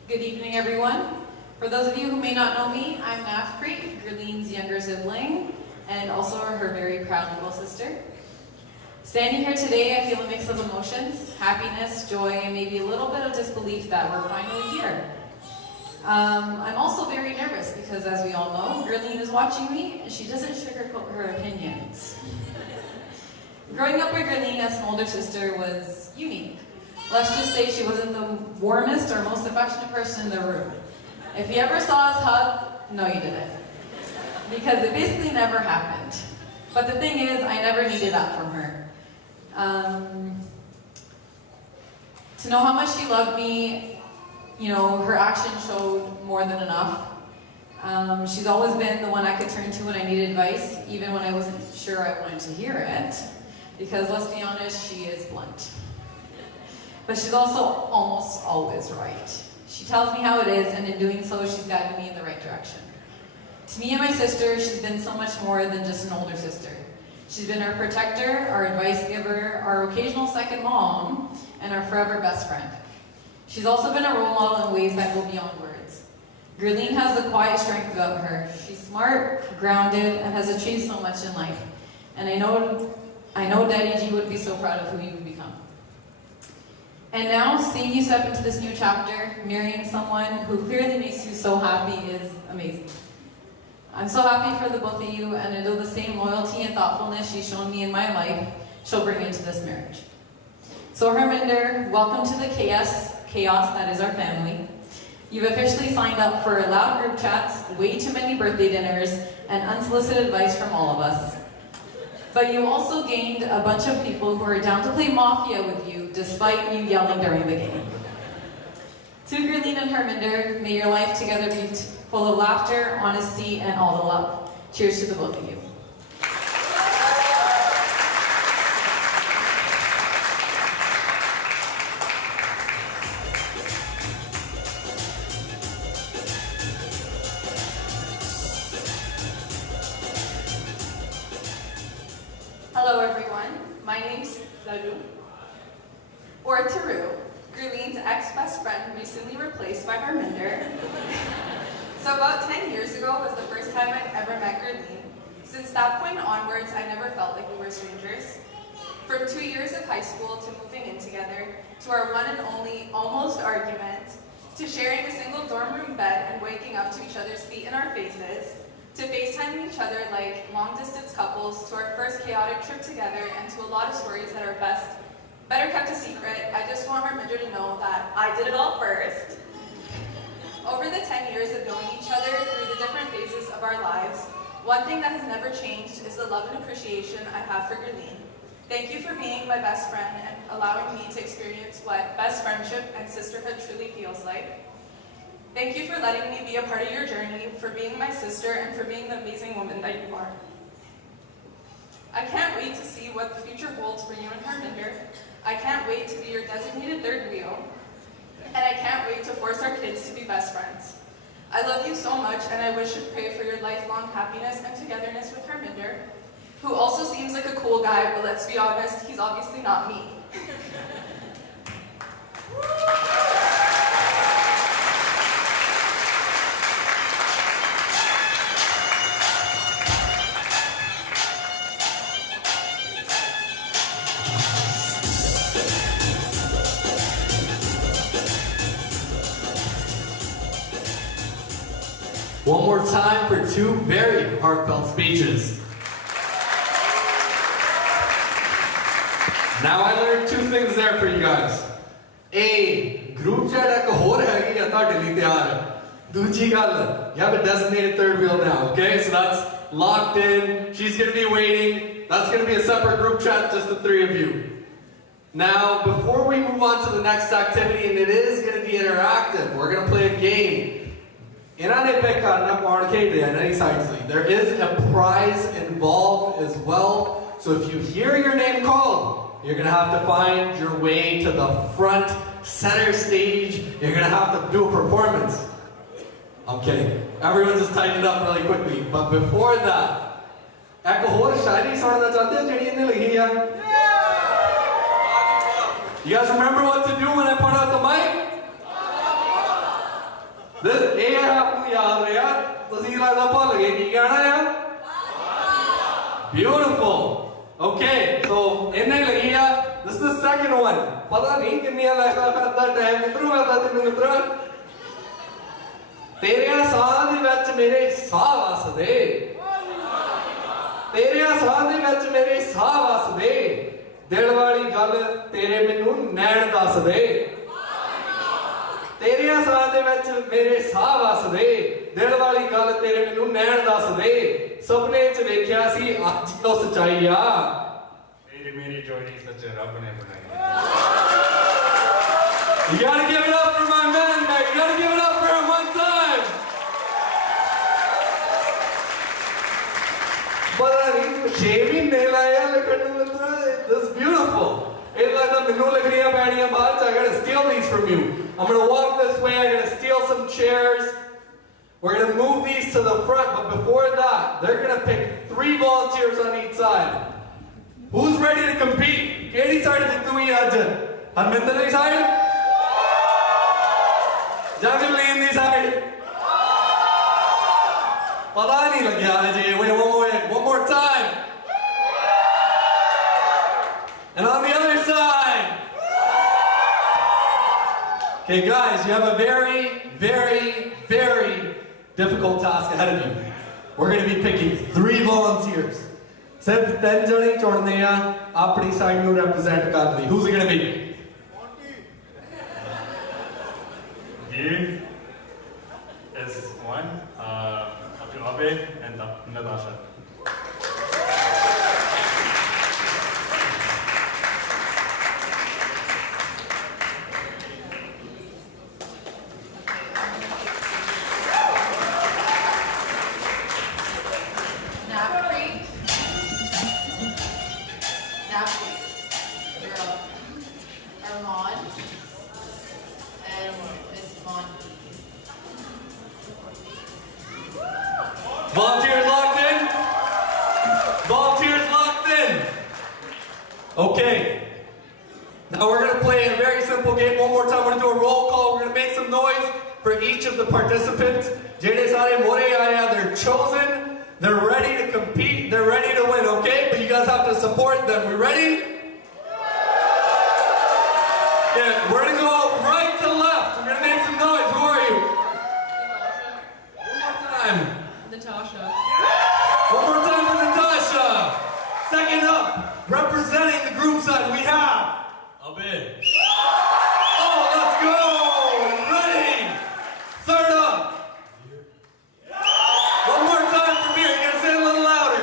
Good evening, everyone. For those of you who may not know me, I'm Navpreet, Gurleen's younger sibling, and also her very proud little sister. Standing here today, I feel a mix of emotions, happiness, joy, and maybe a little bit of disbelief that we're finally here. I'm also very nervous because, as we all know, Gurleen is watching me, and she doesn't sugarcoat her opinions. Growing up with Gurleen as an older sister was unique. Let's just say she wasn't the warmest or most affectionate person in the room. If you ever saw us hug, no you didn't. Because it basically never happened. But the thing is, I never needed that from her. To know how much she loved me, you know, her actions showed more than enough. She's always been the one I could turn to when I needed advice, even when I wasn't sure I wanted to hear it. Because let's be honest, she is blunt. But she's also almost always right. She tells me how it is, and in doing so, she's guided me in the right direction. To me and my sister, she's been so much more than just an older sister. She's been our protector, our advice giver, our occasional second mom, and our forever best friend. She's also been a role model in ways that go beyond words. Gurleen has a quiet strength about her. She's smart, grounded, and has achieved so much in life. And I know Daddy G would be so proud of who you've become. And now, seeing you step into this new chapter, marrying someone who clearly makes you so happy is amazing. I'm so happy for the both of you, and I know the same loyalty and thoughtfulness she's shown me in my life, she'll bring into this marriage. So Harminder, welcome to the chaos that is our family. You've officially signed up for loud group chats, way too many birthday dinners, and unsolicited advice from all of us. But you also gained a bunch of people who are down to play Mafia with you, despite you yelling during the game. To Gurleen and Harminder, may your life together be full of laughter, honesty, and all the love. Cheers to the both of you. Hello everyone, my name's Taru, or Taru, Gurleen's ex-best friend recently replaced by Harminder. So about 10 years ago was the first time I'd ever met Gurleen. Since that point onwards, I never felt like we were strangers. From 2 years of high school to moving in together, to our one and only almost argument, to sharing a single dorm room bed and waking up to each other's feet in our faces, to FaceTiming each other like long-distance couples, to our first chaotic trip together, and to a lot of stories that are better kept a secret. I just want Harminder to know that I did it all first. Over the 10 years of knowing each other through the different phases of our lives, one thing that has never changed is the love and appreciation I have for Gurleen. Thank you for being my best friend and allowing me to experience what best friendship and sisterhood truly feels like. Thank you for letting me be a part of your journey, for being my sister, and for being the amazing woman that you are. I can't wait to see what the future holds for you and Harminder. I can't wait to be your designated third wheel. And I can't wait to force our kids to be best friends. I love you so much, and I wish and pray for your lifelong happiness and togetherness with Harminder, who also seems like a cool guy, but let's be honest, he's obviously not me. One more time for 2 very heartfelt speeches. Now I learned 2 things there for you guys. A, group chat ako ਨੇ ਤੁਹਾਡੇ ਲਈ ਤਿਆਰ ਹੈ ਦੂਜੀ ਗੱਲ you have a designated third wheel now okay so that's locked in she's going to be waiting that's going to be a separate group chat just the three of you now before we move on to the next activity and it is going to be interactive we're going to play a game there is a prize involved as well so if you hear your name called you're going to have to find your way to the front center stage you're going to have to do a performance I'm kidding everyone just tighten it up really quickly but before that ek hor shairi sunna chahte ho jehdi inne likhi hai you guys remember what to do when I put out the mic this ਇਹ ਆਪਨੂੰ ਯਾਦ ਰਿਹਾ ਤੁਸੀਂ ਲੱਗਦਾ ਭੁੱਲ ਗਏ ਕੀ ਕਹਿਣਾ ਆ beautiful okay so ਇੰਨੇ ਲੱਗੀ ਆ this is the second one ਪਤਾ ਨਹੀਂ ਕਿੰਨੀਆਂ ਲੱਗਦਾ ਕਰਦਾ ਟਾਈਮ ਕਿੱਧਰੋਂ ਮਿਲਦਾ ਤੈਨੂੰ ਮਿੱਤਰਾ ਤੇਰਿਆਂ ਸਾਹਾਂ ਦੇ ਵਿੱਚ ਮੇਰੇ ਸਾਹ ਵਸਦੇ ਤੇਰਿਆਂ ਸਾਹਾਂ ਦੇ ਵਿੱਚ ਮੇਰੇ ਸਾਹ ਵਸਦੇ ਦਿਲ ਵਾਲੀ ਗੱਲ ਤੇਰੇ ਮੈਨੂੰ ਨੈਣ ਦੱਸ ਦੇ ਤੇਰਿਆਂ ਸਾਹਾਂ ਦੇ ਵਿੱਚ ਮੇਰੇ ਸਾਹ ਵਸਦੇ ਦਿਲ ਵਾਲੀ ਗੱਲ ਤੇਰੇ ਮੈਨੂੰ ਨੈਣ ਦੱਸ ਦੇ ਸੁਪਨੇ 'ਚ ਵੇਖਿਆ ਸੀ ਅੱਜ ਉਹ ਸੱਚਾਈ ਆ ਮੇਰੀ ਜੋੜੀ ਸੱਚੇ ਰੱਬ ਨੇ ਬਣਾਈ You gotta give it up for my man back. You gotta give it up for him one time. ਪਤਾ ਨਹੀਂ 6 ਮਹੀਨੇ ਲਾਇਆ ਲਿਖਣ ਨੂੰ ਮਿੱਤਰਾ this is beautiful ਇਹ ਲੱਗਦਾ ਮੈਨੂੰ ਲਿਖਣੀਆਂ ਪੈਣੀਆਂ ਬਾਅਦ ਚ I gotta steal these from you I'm gonna walk this way I'm gonna steal some chairs we're gonna move these to the front but before that they're gonna pick 3 volunteers on each side who's ready to compete ਕਿਹੜੀ side ਜਿੱਤੂਗੀ ਅੱਜ ਹਰਮਿੰਦਰ ਦੀ side ਜਾਂ ਗੁਰਲੀਨ ਦੀ side ਪਤਾ ਨਹੀਂ ਲੱਗਿਆ ਅਜੇ one more time and on the other side okay guys you have a very very very difficult task ahead of you we're going to be picking 3 volunteers ਸਿਰਫ 3 ਜਣੇ ਚੁਣਨੇ ਆ ਆਪਣੀ ਸਾਈਡ ਨੂੰ ਰਿਪਰੈਜ਼ੈਂਟ ਕਰਨ ਲਈ who's it going to be you is one Abe and Natasha Volunteers locked in? Volunteers locked in? Okay. Now we're going to play a very simple game one more time. We're going to do a roll call. We're going to make some noise for each of the participants. They're chosen. They're ready to compete. They're ready to win, okay? But you guys have to support them. We ready? Yeah, we're going to go right to left. We're going to make some noise. Who are you? One more time. Natasha. One more time for Natasha. Second up, representing the group side, we have Abid. Oh, let's go! Ready? Third up. One more time for Mir. You gotta say it a little louder.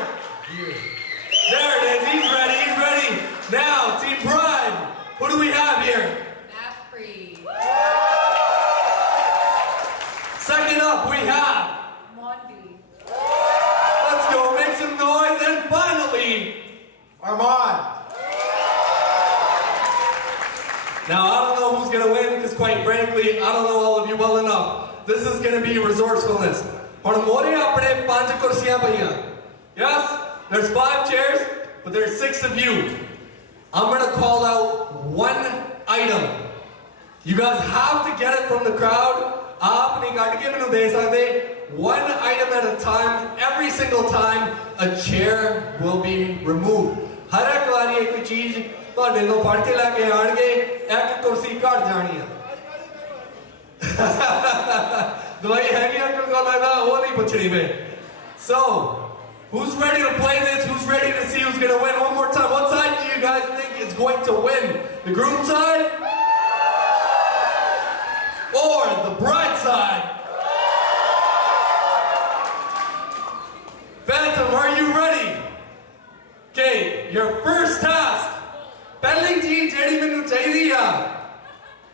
There it is. He's ready. He's ready. Now, Team Pride. Who do we have here? Second up, we have let's go, make some noise, and finally, Armand. Now, I don't know who's going to win, because quite frankly, I don't know all of you well enough. This is going to be resourcefulness. Yes, there's 5 chairs, but there's 6 of you. I'm going to call out one item. You guys have to get it from the crowd. One item at a time, every single time a chair will be removed. हर एक वारी एक चीज ਤੁਹਾਡੇ ਤੋਂ ਫੜ ਕੇ ਲੈ ਕੇ ਆਣਗੇ ਇੱਕ ਕੁਰਸੀ ਘਟ ਜਾਣੀ ਆ ਦਵਾਈ ਹੈਗੀ ਅੰਕਲ ਕੋਲ ਲੱਗਦਾ ਉਹ ਨਹੀਂ ਪੁੱਛਣੀ ਮੈਂ so who's ready to play this who's ready to see who's going to win one more time what side do you guys think is going to win the group side or the bride side? Phantom, are you ready? Okay, your first task.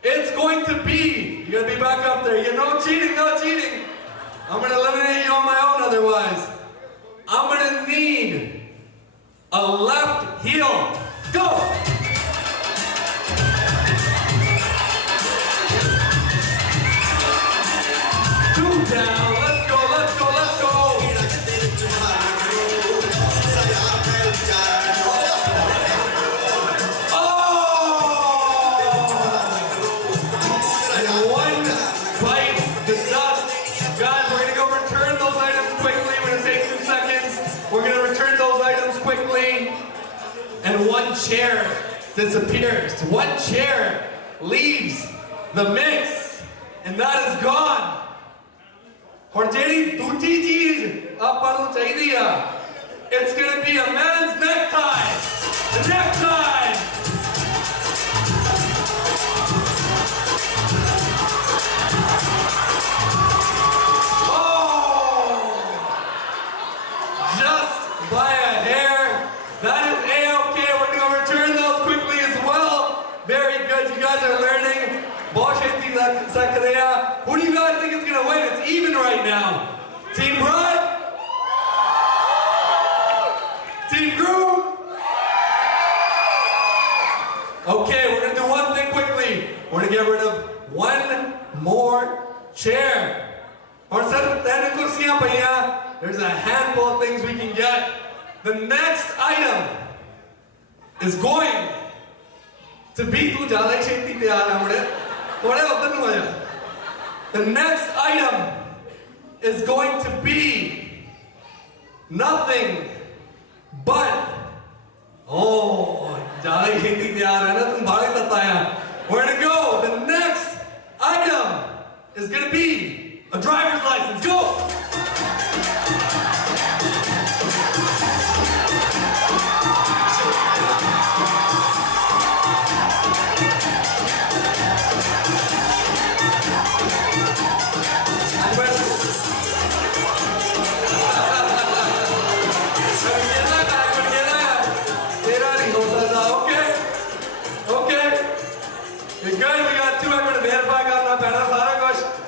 It's going to be, you gotta be back up there. You no cheating, no cheating. I'm gonna eliminate you on my own otherwise. I'm gonna need a left heel. Go! Two down, let's go, let's go, let's go. And one chair disappears. One chair leaves the mix, and that is gone. It's gonna be a man's necktie. The necktie. Oh! Just by a hair. That is A-okay. We're going to return those quickly as well. Very good. You guys are learning. Who do you guys think is going to win? It's even right now. Team Bride? Team Groom? Okay, we're going to do one thing quickly. We're going to get rid of one more chair. There's a handful of things we can get. The next item is going to be the next item is going to be nothing but where to go? The next item is going to be a driver's license. Go!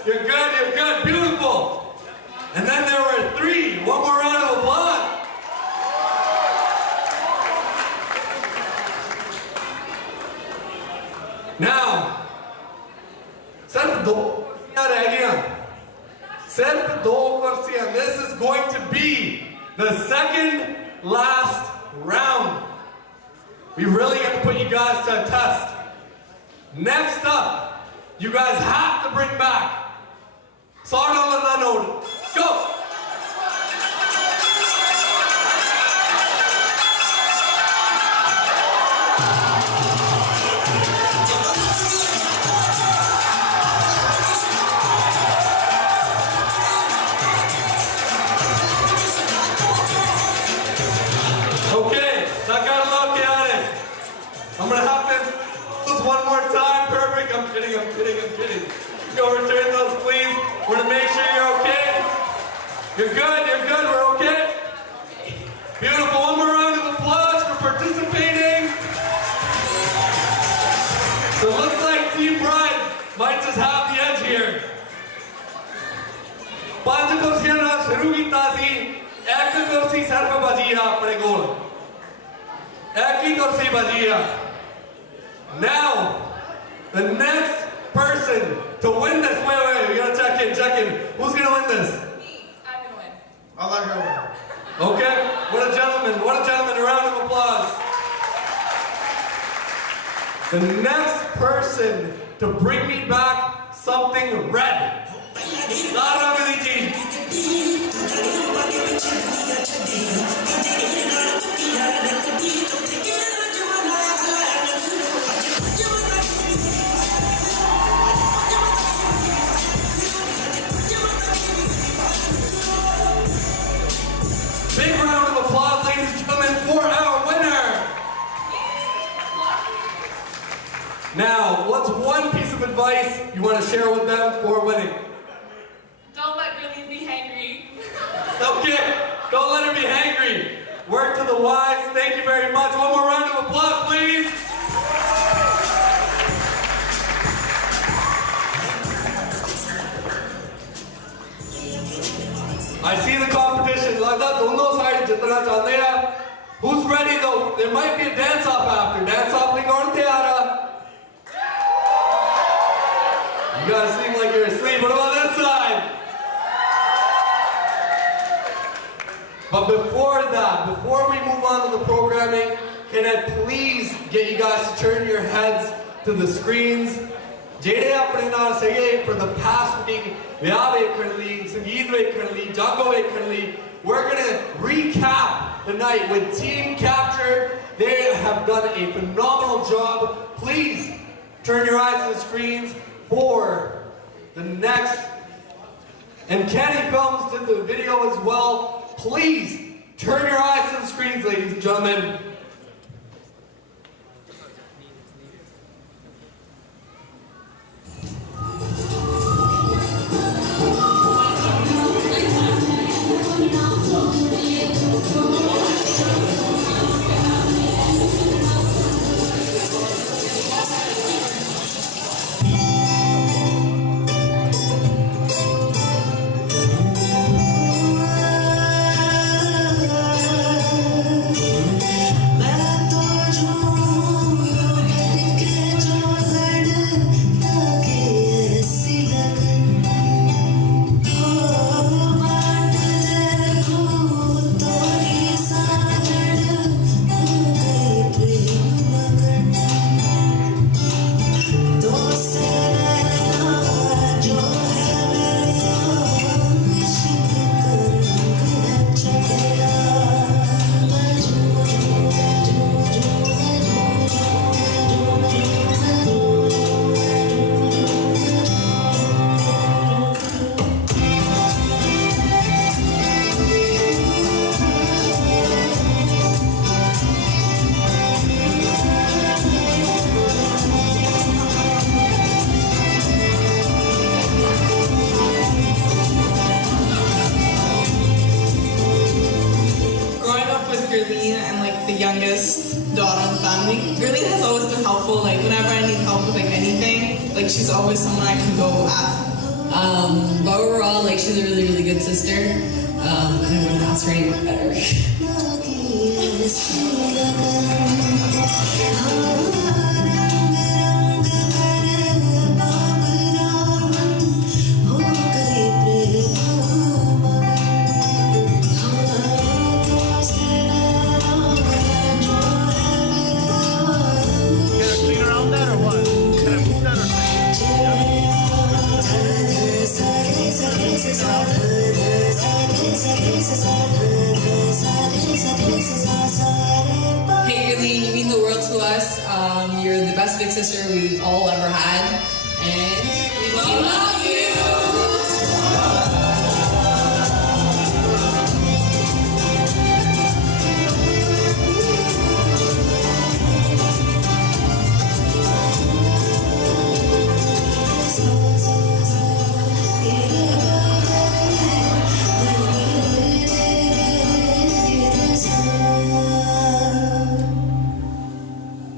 You're good, beautiful. And then there were three. One more round of applause. Now, this is going to be the second last round. We really have to put you guys to a test. Next up, you guys have to bring back Go! Okay, that got a little chaotic. I'm gonna have to just one more time. Perfect. I'm kidding. Go return those, please. We're gonna make sure you're okay. You're good, we're okay. Beautiful, one more round of applause for participating. So it looks like Team Bride might just have the edge here. Panch kursiyan ਨਾਲ ਸ਼ੁਰੂ ਕੀਤਾ ਸੀ ਇੱਕ ਕੁਰਸੀ ਸਿਰਫ ਬਚੀ ਆ ਆਪਣੇ ਕੋਲ ਇੱਕ ਹੀ ਕੁਰਸੀ ਬਚੀ ਆ Now the next person to win this. Wait, we gotta check in. Who's gonna win this? Me. I'm gonna win. I'll let her win. Okay, what a gentleman, a round of applause. The next person to bring me back something red. Big round of applause, ladies and gentlemen, for our winner. Now, what's one piece of advice advice you want to share with them for winning? Don't let Gurleen be hangry. Okay, don't let her be hangry. Work to the wise. Thank you very much. One more round of applause, please. I see the competition. लगता दोनों side जितना चाहते हैं. Who's ready though? There might be a dance off after. Dance off नहीं कौन तैयार है? You guys seem like you're asleep. What about this side? But before that, before we move on to the programming, can I please get you guys to turn your heads to the screens? ਜਿਹੜੇ ਆਪਣੇ ਨਾਲ ਸੀਗੇ for the past week, ਵਿਆਹ ਵੇਖਣ ਲਈ, ਸੰਗੀਤ ਵੇਖਣ ਲਈ, ਜਾਗੋ ਵੇਖਣ ਲਈ, we're gonna recap the night with Team Captured. They have done a phenomenal job. Please turn your eyes to the screens for the next. And Canny Films did the video as well. Please turn your eyes to the screens, ladies and gentlemen. Gurleen. I'm like the youngest daughter in the family. Gurleen has always been helpful. Like whenever I need help with like anything, like she's always someone I can go ask. But overall, like she's a really, really good sister. I wouldn't ask for anyone better. Hey Gurleen, you mean the world to us. You're the best big sister we've all ever had, and we love you.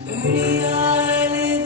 Gurleen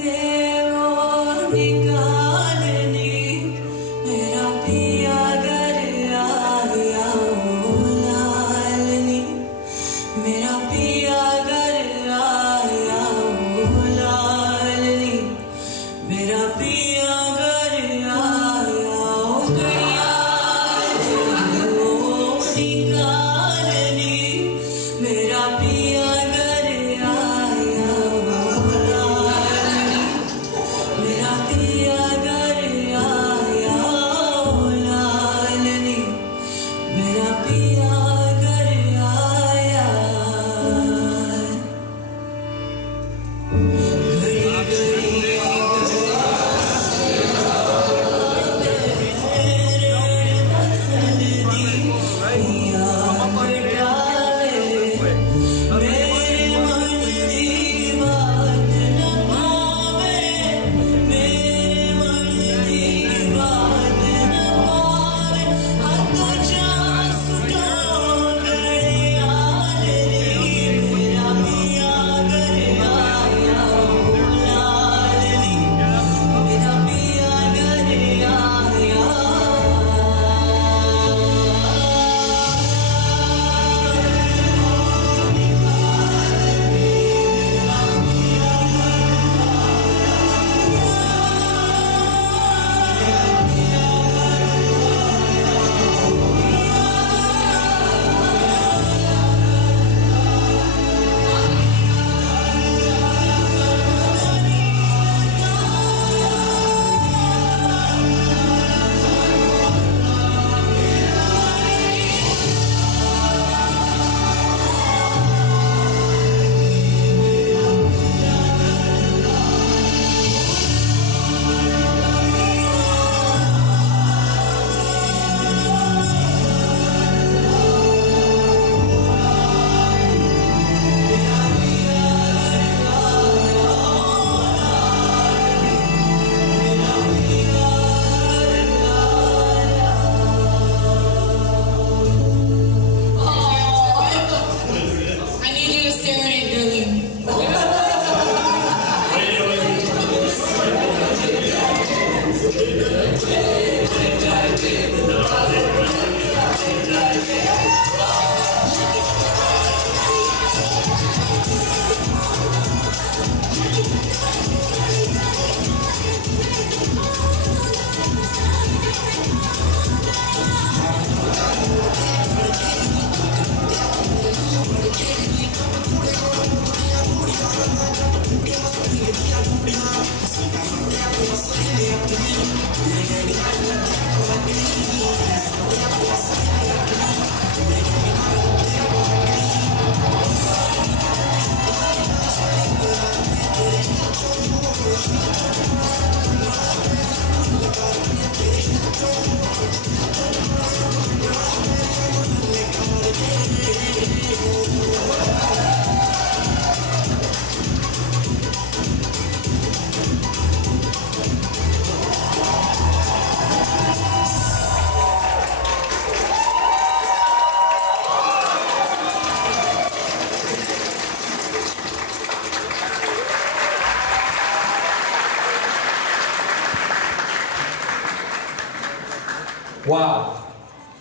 Wow.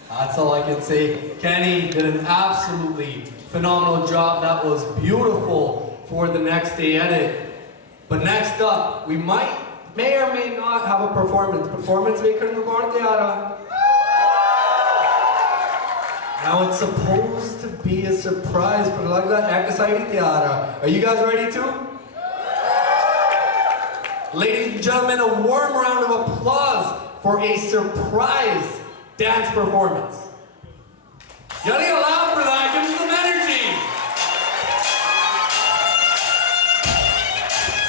That's all I can say. Kenny did an absolutely phenomenal job. That was beautiful for the next day edit. But next up, we may or may not have a performance. Performance maker in the Tiara. Now it's supposed to be a surprise, but like that exciting Tiara. Are you guys ready too? Ladies and gentlemen, a warm round of applause for a surprise dance performance. You gotta get loud for that, give me some energy.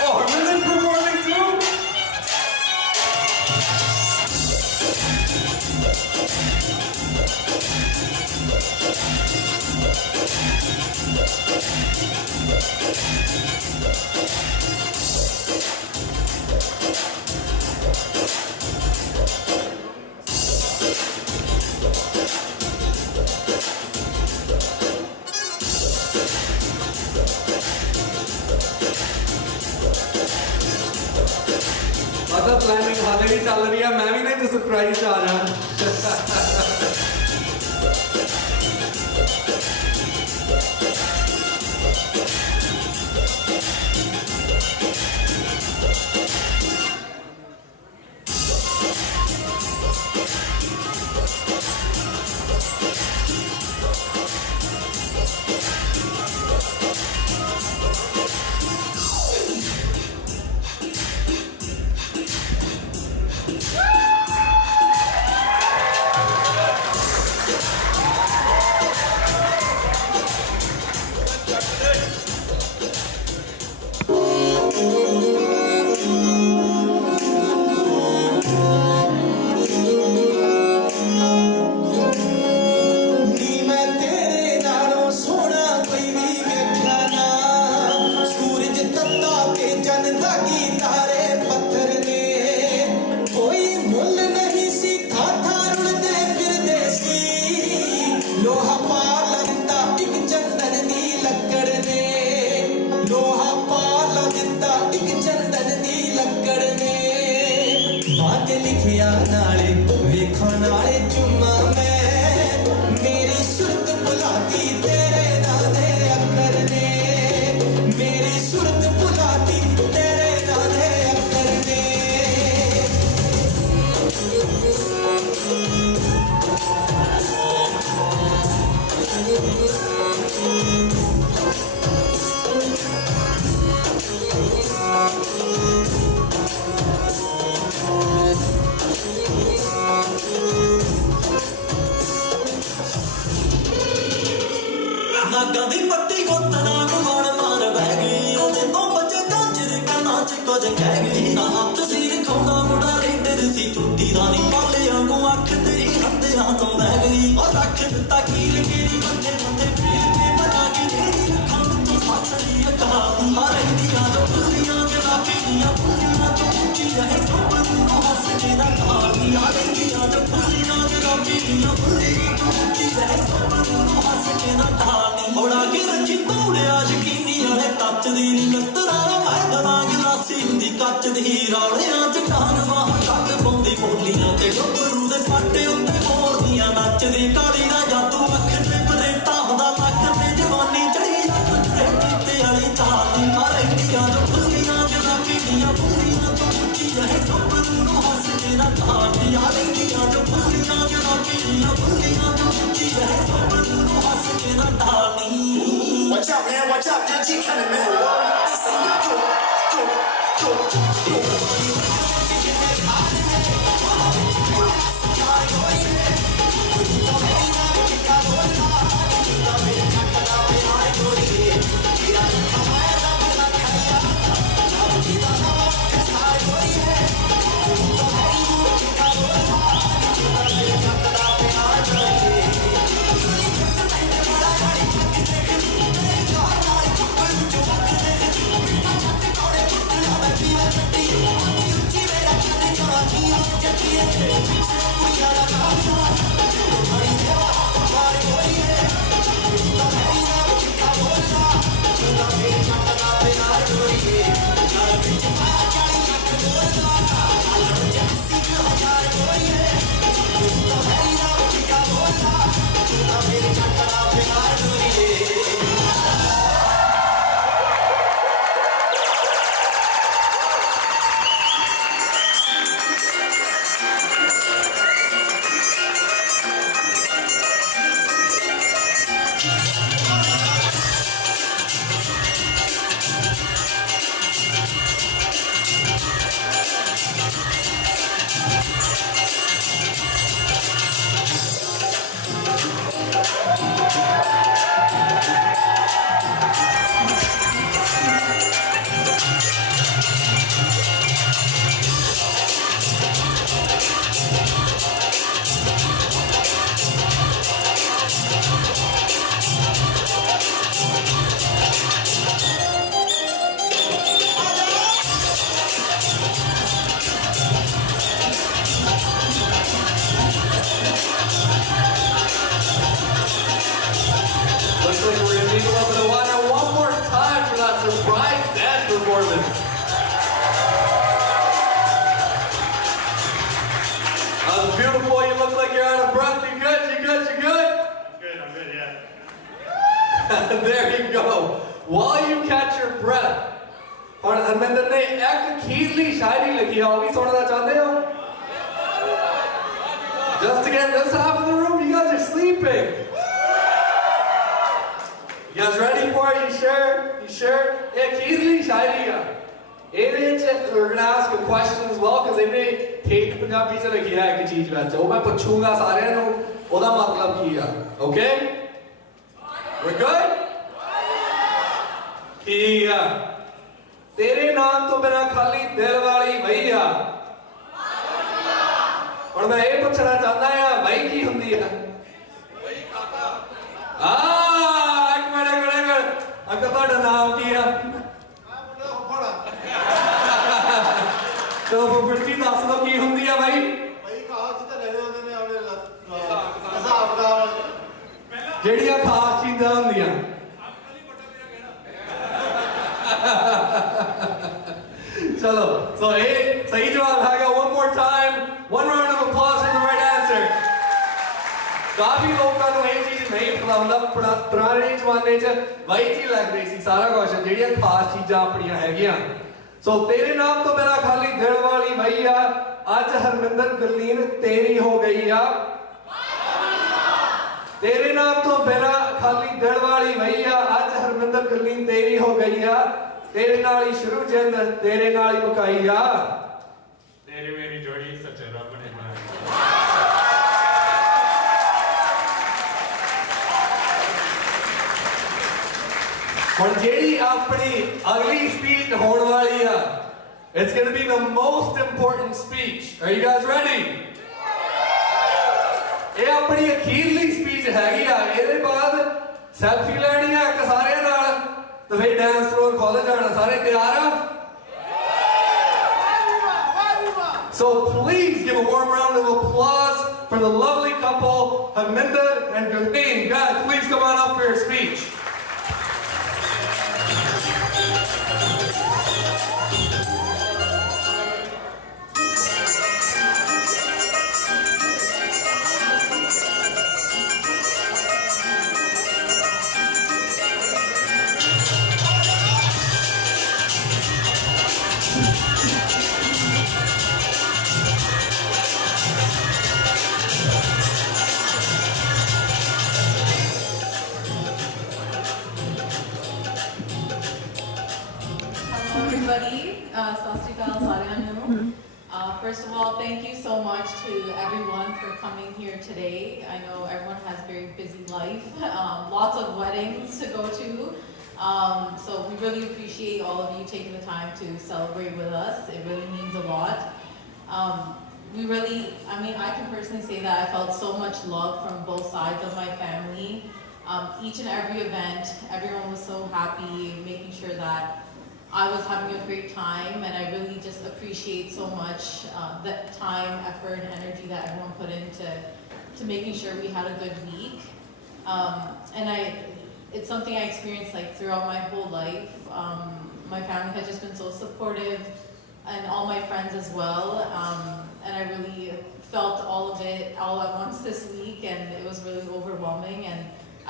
Oh, Harminder's performing too? Planning हाले भी चल रही है मैं भी नहीं तो surprise आ रहा Watch out, man, watch out, that G coming, man. This ain't beautiful boy. You look like you're out of breath. You good? You good? You good? I'm good, yeah. There you go. While you catch your breath, और हरमिंदर ने एक खीरली शायरी लिखी है, वो भी सुनना चाहते हो? Just to get this half of the room, you guys are sleeping. You guys ready for it? You sure? You sure? एक खीरली शायरी है. We're gonna ask a question as well because इन्हें ठेठ पंजाबी से लिखी है एक चीज वैसे. वो मैं पूछूंगा सारे नु, ओदा मतलब की है. Okay? We're good? ठीक है. तेरे नाम तो बिना खाली दिल वाली भैया. और मैं ये पूछना चाहता हूँ भाई की हुंदी है? एक मिनट. अगर ਤੁਹਾਡਾ नाम की है? तो वो बच्ची दस दो की हुंदी है भाई? ਜਿਹੜੀਆਂ ਖਾਸ ਚੀਜ਼ਾਂ ਹੁੰਦੀਆਂ. चलो, so A, सही जवाब है. One more time, one round of applause for the right answer. काफी लोगों को ये चीज नहीं पता, मतलब पुराने जमाने च वही चीज लग रही थी सारा क्वेश्चन ਜਿਹੜੀਆਂ ਖਾਸ ਚੀਜ਼ਾਂ ਆਪਣੀਆਂ ਹੈਗੀਆਂ. So तेरे नाम तो बिना खाली दिल वाली भैया, आज हरमिंदर गुरलीन तेरी हो गई आ. तेरे नाम तो बिना खाली दिल वाली भैया, आज हरमिंदर गुरलीन तेरी हो गई आ. तेरे नाल ही शुरू जिंद, तेरे नाल ही मुकाई आ. तेरी मेरी जोड़ी सच्चे रब ने बनाई. और जेडी अपनी अगली स्पीच होने वाली है, it's going to be the most important speech. Are you guys ready? ये अपनी अखीरली स्पीच हैगी आ. ਇਹਦੇ ਬਾਅਦ ਸੈਲਫੀ ਲੈਣੀ ਹੈ ਇੱਕ ਸਾਰਿਆਂ ਨਾਲ, ਤੇ ਫਿਰ ਡਾਂਸ ਫਲੋਰ ਖੋਲ ਜਾਣਾ. ਸਾਰੇ ਤਿਆਰ ਆ? So please give a warm round of applause for the lovely couple Harminder and Gurleen. Guys, please come on up for your speech. First of all, thank you so much to everyone for coming here today. I know everyone has a very busy life, lots of weddings to go to. So we really appreciate all of you taking the time to celebrate with us. It really means a lot. I can personally say that I felt so much love from both sides of my family. Each and every event, everyone was so happy, making sure that I was having a great time, and I really just appreciate so much the time, effort, and energy that everyone put into making sure we had a good week. It's something I experienced like throughout my whole life. My family had just been so supportive, and all my friends as well. And I really felt all of it all at once this week, and it was really overwhelming. And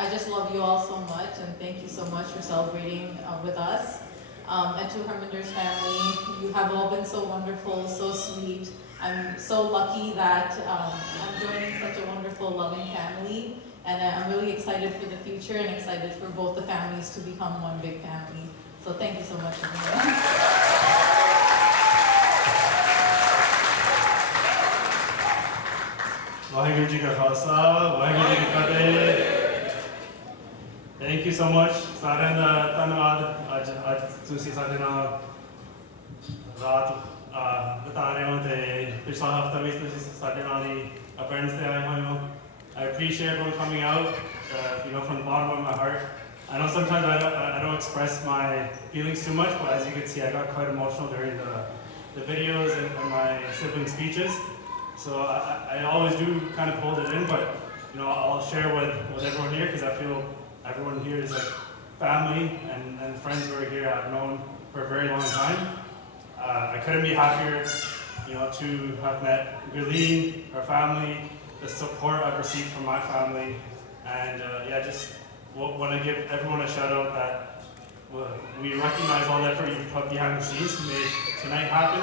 I just love you all so much, and thank you so much for celebrating with us. And to Harminder's family, you have all been so wonderful, so sweet. I'm so lucky that I'm joining such a wonderful, loving family. And I'm really excited for the future and excited for both the families to become one big family. So thank you so much, everyone. Waheguru ji ਕਾ ਖਾਲਸਾ ਵਾਹਿਗੁਰੂ ਜੀ ਕੀ ਫਤਿਹ. Thank you so much. ਸਾਰਿਆਂ ਦਾ ਧੰਨਵਾਦ. ਅੱਜ ਤੁਸੀਂ ਸਾਡੇ ਨਾਲ ਰਾਤ ਬਿਤਾ ਰਹੇ ਹੋ ਤੇ ਪਿਛਲਾ ਹਫਤਾ ਵੀ ਤੁਸੀਂ ਸਾਡੇ ਨਾਲ ਹੀ events ਤੇ ਆਏ ਹੋਏ ਹੋ. I appreciate everyone coming out, from the bottom of my heart. I know sometimes I don't express my feelings too much, but as you can see, I got quite emotional during the videos and my sibling speeches. So I always do kind of hold it in, but I'll share with everyone here because I feel everyone here is like family and friends who are here I've known for a very long time. I couldn't be happier, to have met Gurleen, her family, the support I've received from my family, and just want to give everyone a shout out that we recognize all the effort you put behind the scenes to make tonight happen.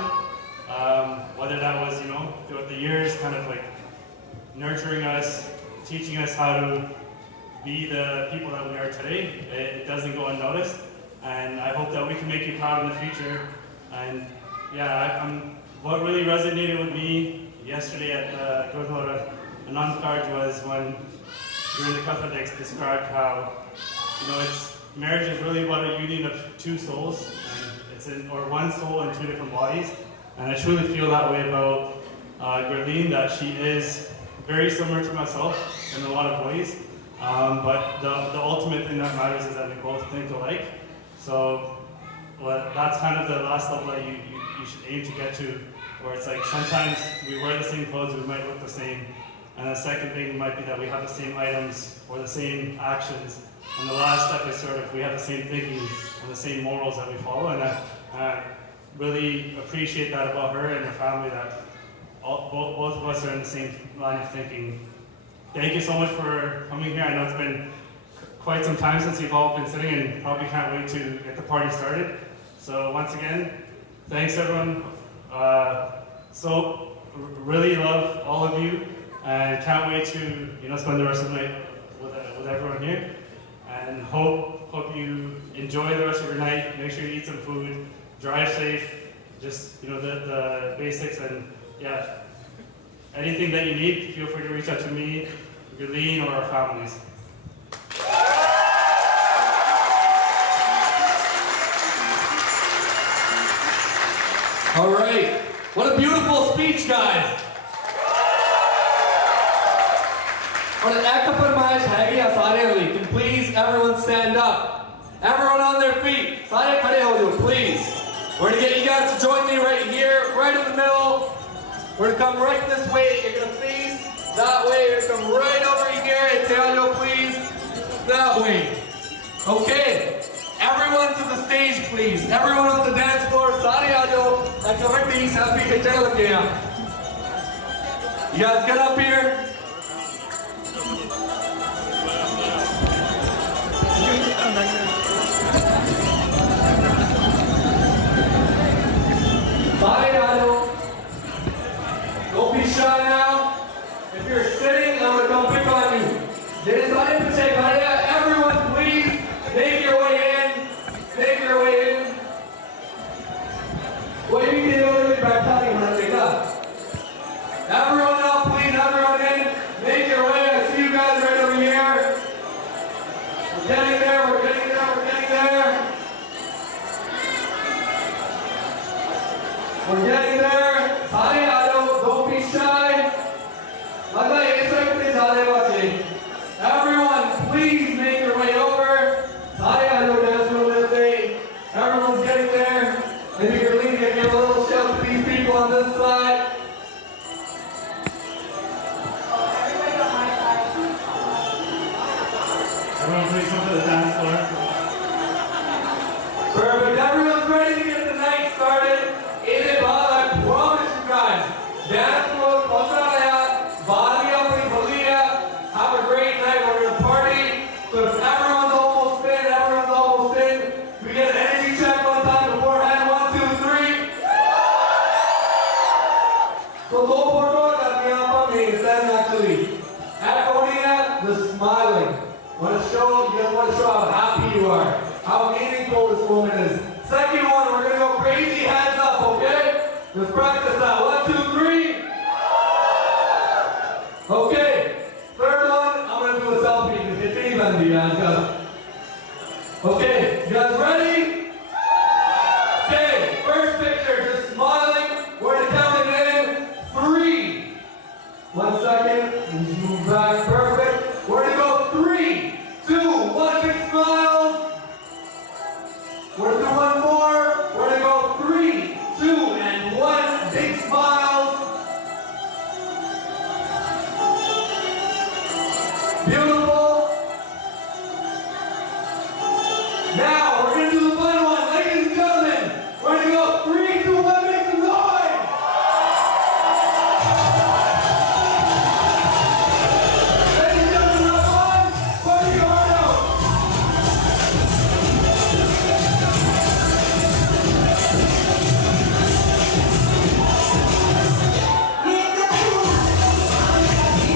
Whether that was, throughout the years, kind of like nurturing us, teaching us how to be the people that we are today, it doesn't go unnoticed. And I hope that we can make you proud in the future. And what really resonated with me yesterday at the Gurleen Anand was when Gurleen Katha described how, marriage is really about a union of two souls, and or one soul and two different bodies. And I truly feel that way about Gurleen, that she is very similar to myself in a lot of ways. But the ultimate thing that matters is that we both think alike. So that's kind of the last level that you should aim to get to, where it's like sometimes we wear the same clothes, we might look the same. And the second thing might be that we have the same items or the same actions. And the last step is sort of we have the same thinking and the same morals that we follow. And I really appreciate that about her and her family, that both of us are in the same line of thinking. Thank you so much for coming here. I know it's been quite some time since you've all been sitting and probably can't wait to get the party started. So once again, thanks everyone. So really love all of you and can't wait to spend the rest of the night with everyone here. And hope you enjoy the rest of your night. Make sure you eat some food, drive safe, just the basics, and anything that you need, feel free to reach out to me, Gurleen, or our families. All right. What a beautiful speech, guys. Can please everyone stand up? Everyone on their feet. Please. We're going to get you guys to join me right here, right in the middle. We're going to come right this way. You're going to face that way. You're going to come right over here. And please. That way. Okay. Everyone to the stage, please. Everyone on the dance floor. You guys get up here. Don't be shy now. If you're sitting, I'm going to come pick on you. Everyone, please make your way in. Make your way in. Everyone up, please. Everyone in. Make your way. I see you guys right over here. We're getting there. We're getting there. We're getting there. We're getting there. Don't be shy. Everyone, please make your way over. Everyone's getting there. Maybe Gurleen can give a little shout to these people on this side. Everyone please come to the dance floor. Perfect. Everyone's ready to get the night started. I promise you guys. Dance floor, have a great night. We're going to party. So if everyone's almost in, we get an energy check one time beforehand. 1, 2, 3. So go for it. Actually. At the smiling. You guys want to show how happy you are, how meaningful this moment is. Second one, we're going to go crazy hands up, okay? Let's practice that. 1, 2, 3. Okay. Third one, I'm going to do a selfie. Okay, you guys ready? Okay, first picture, just smiling. We're going to count it in 3. 1 second, just move back, perfect. We're going to go 3, 2, 1, big smile. We're going to do one more. We're going to go 3, 2, and 1, big smile. Beautiful.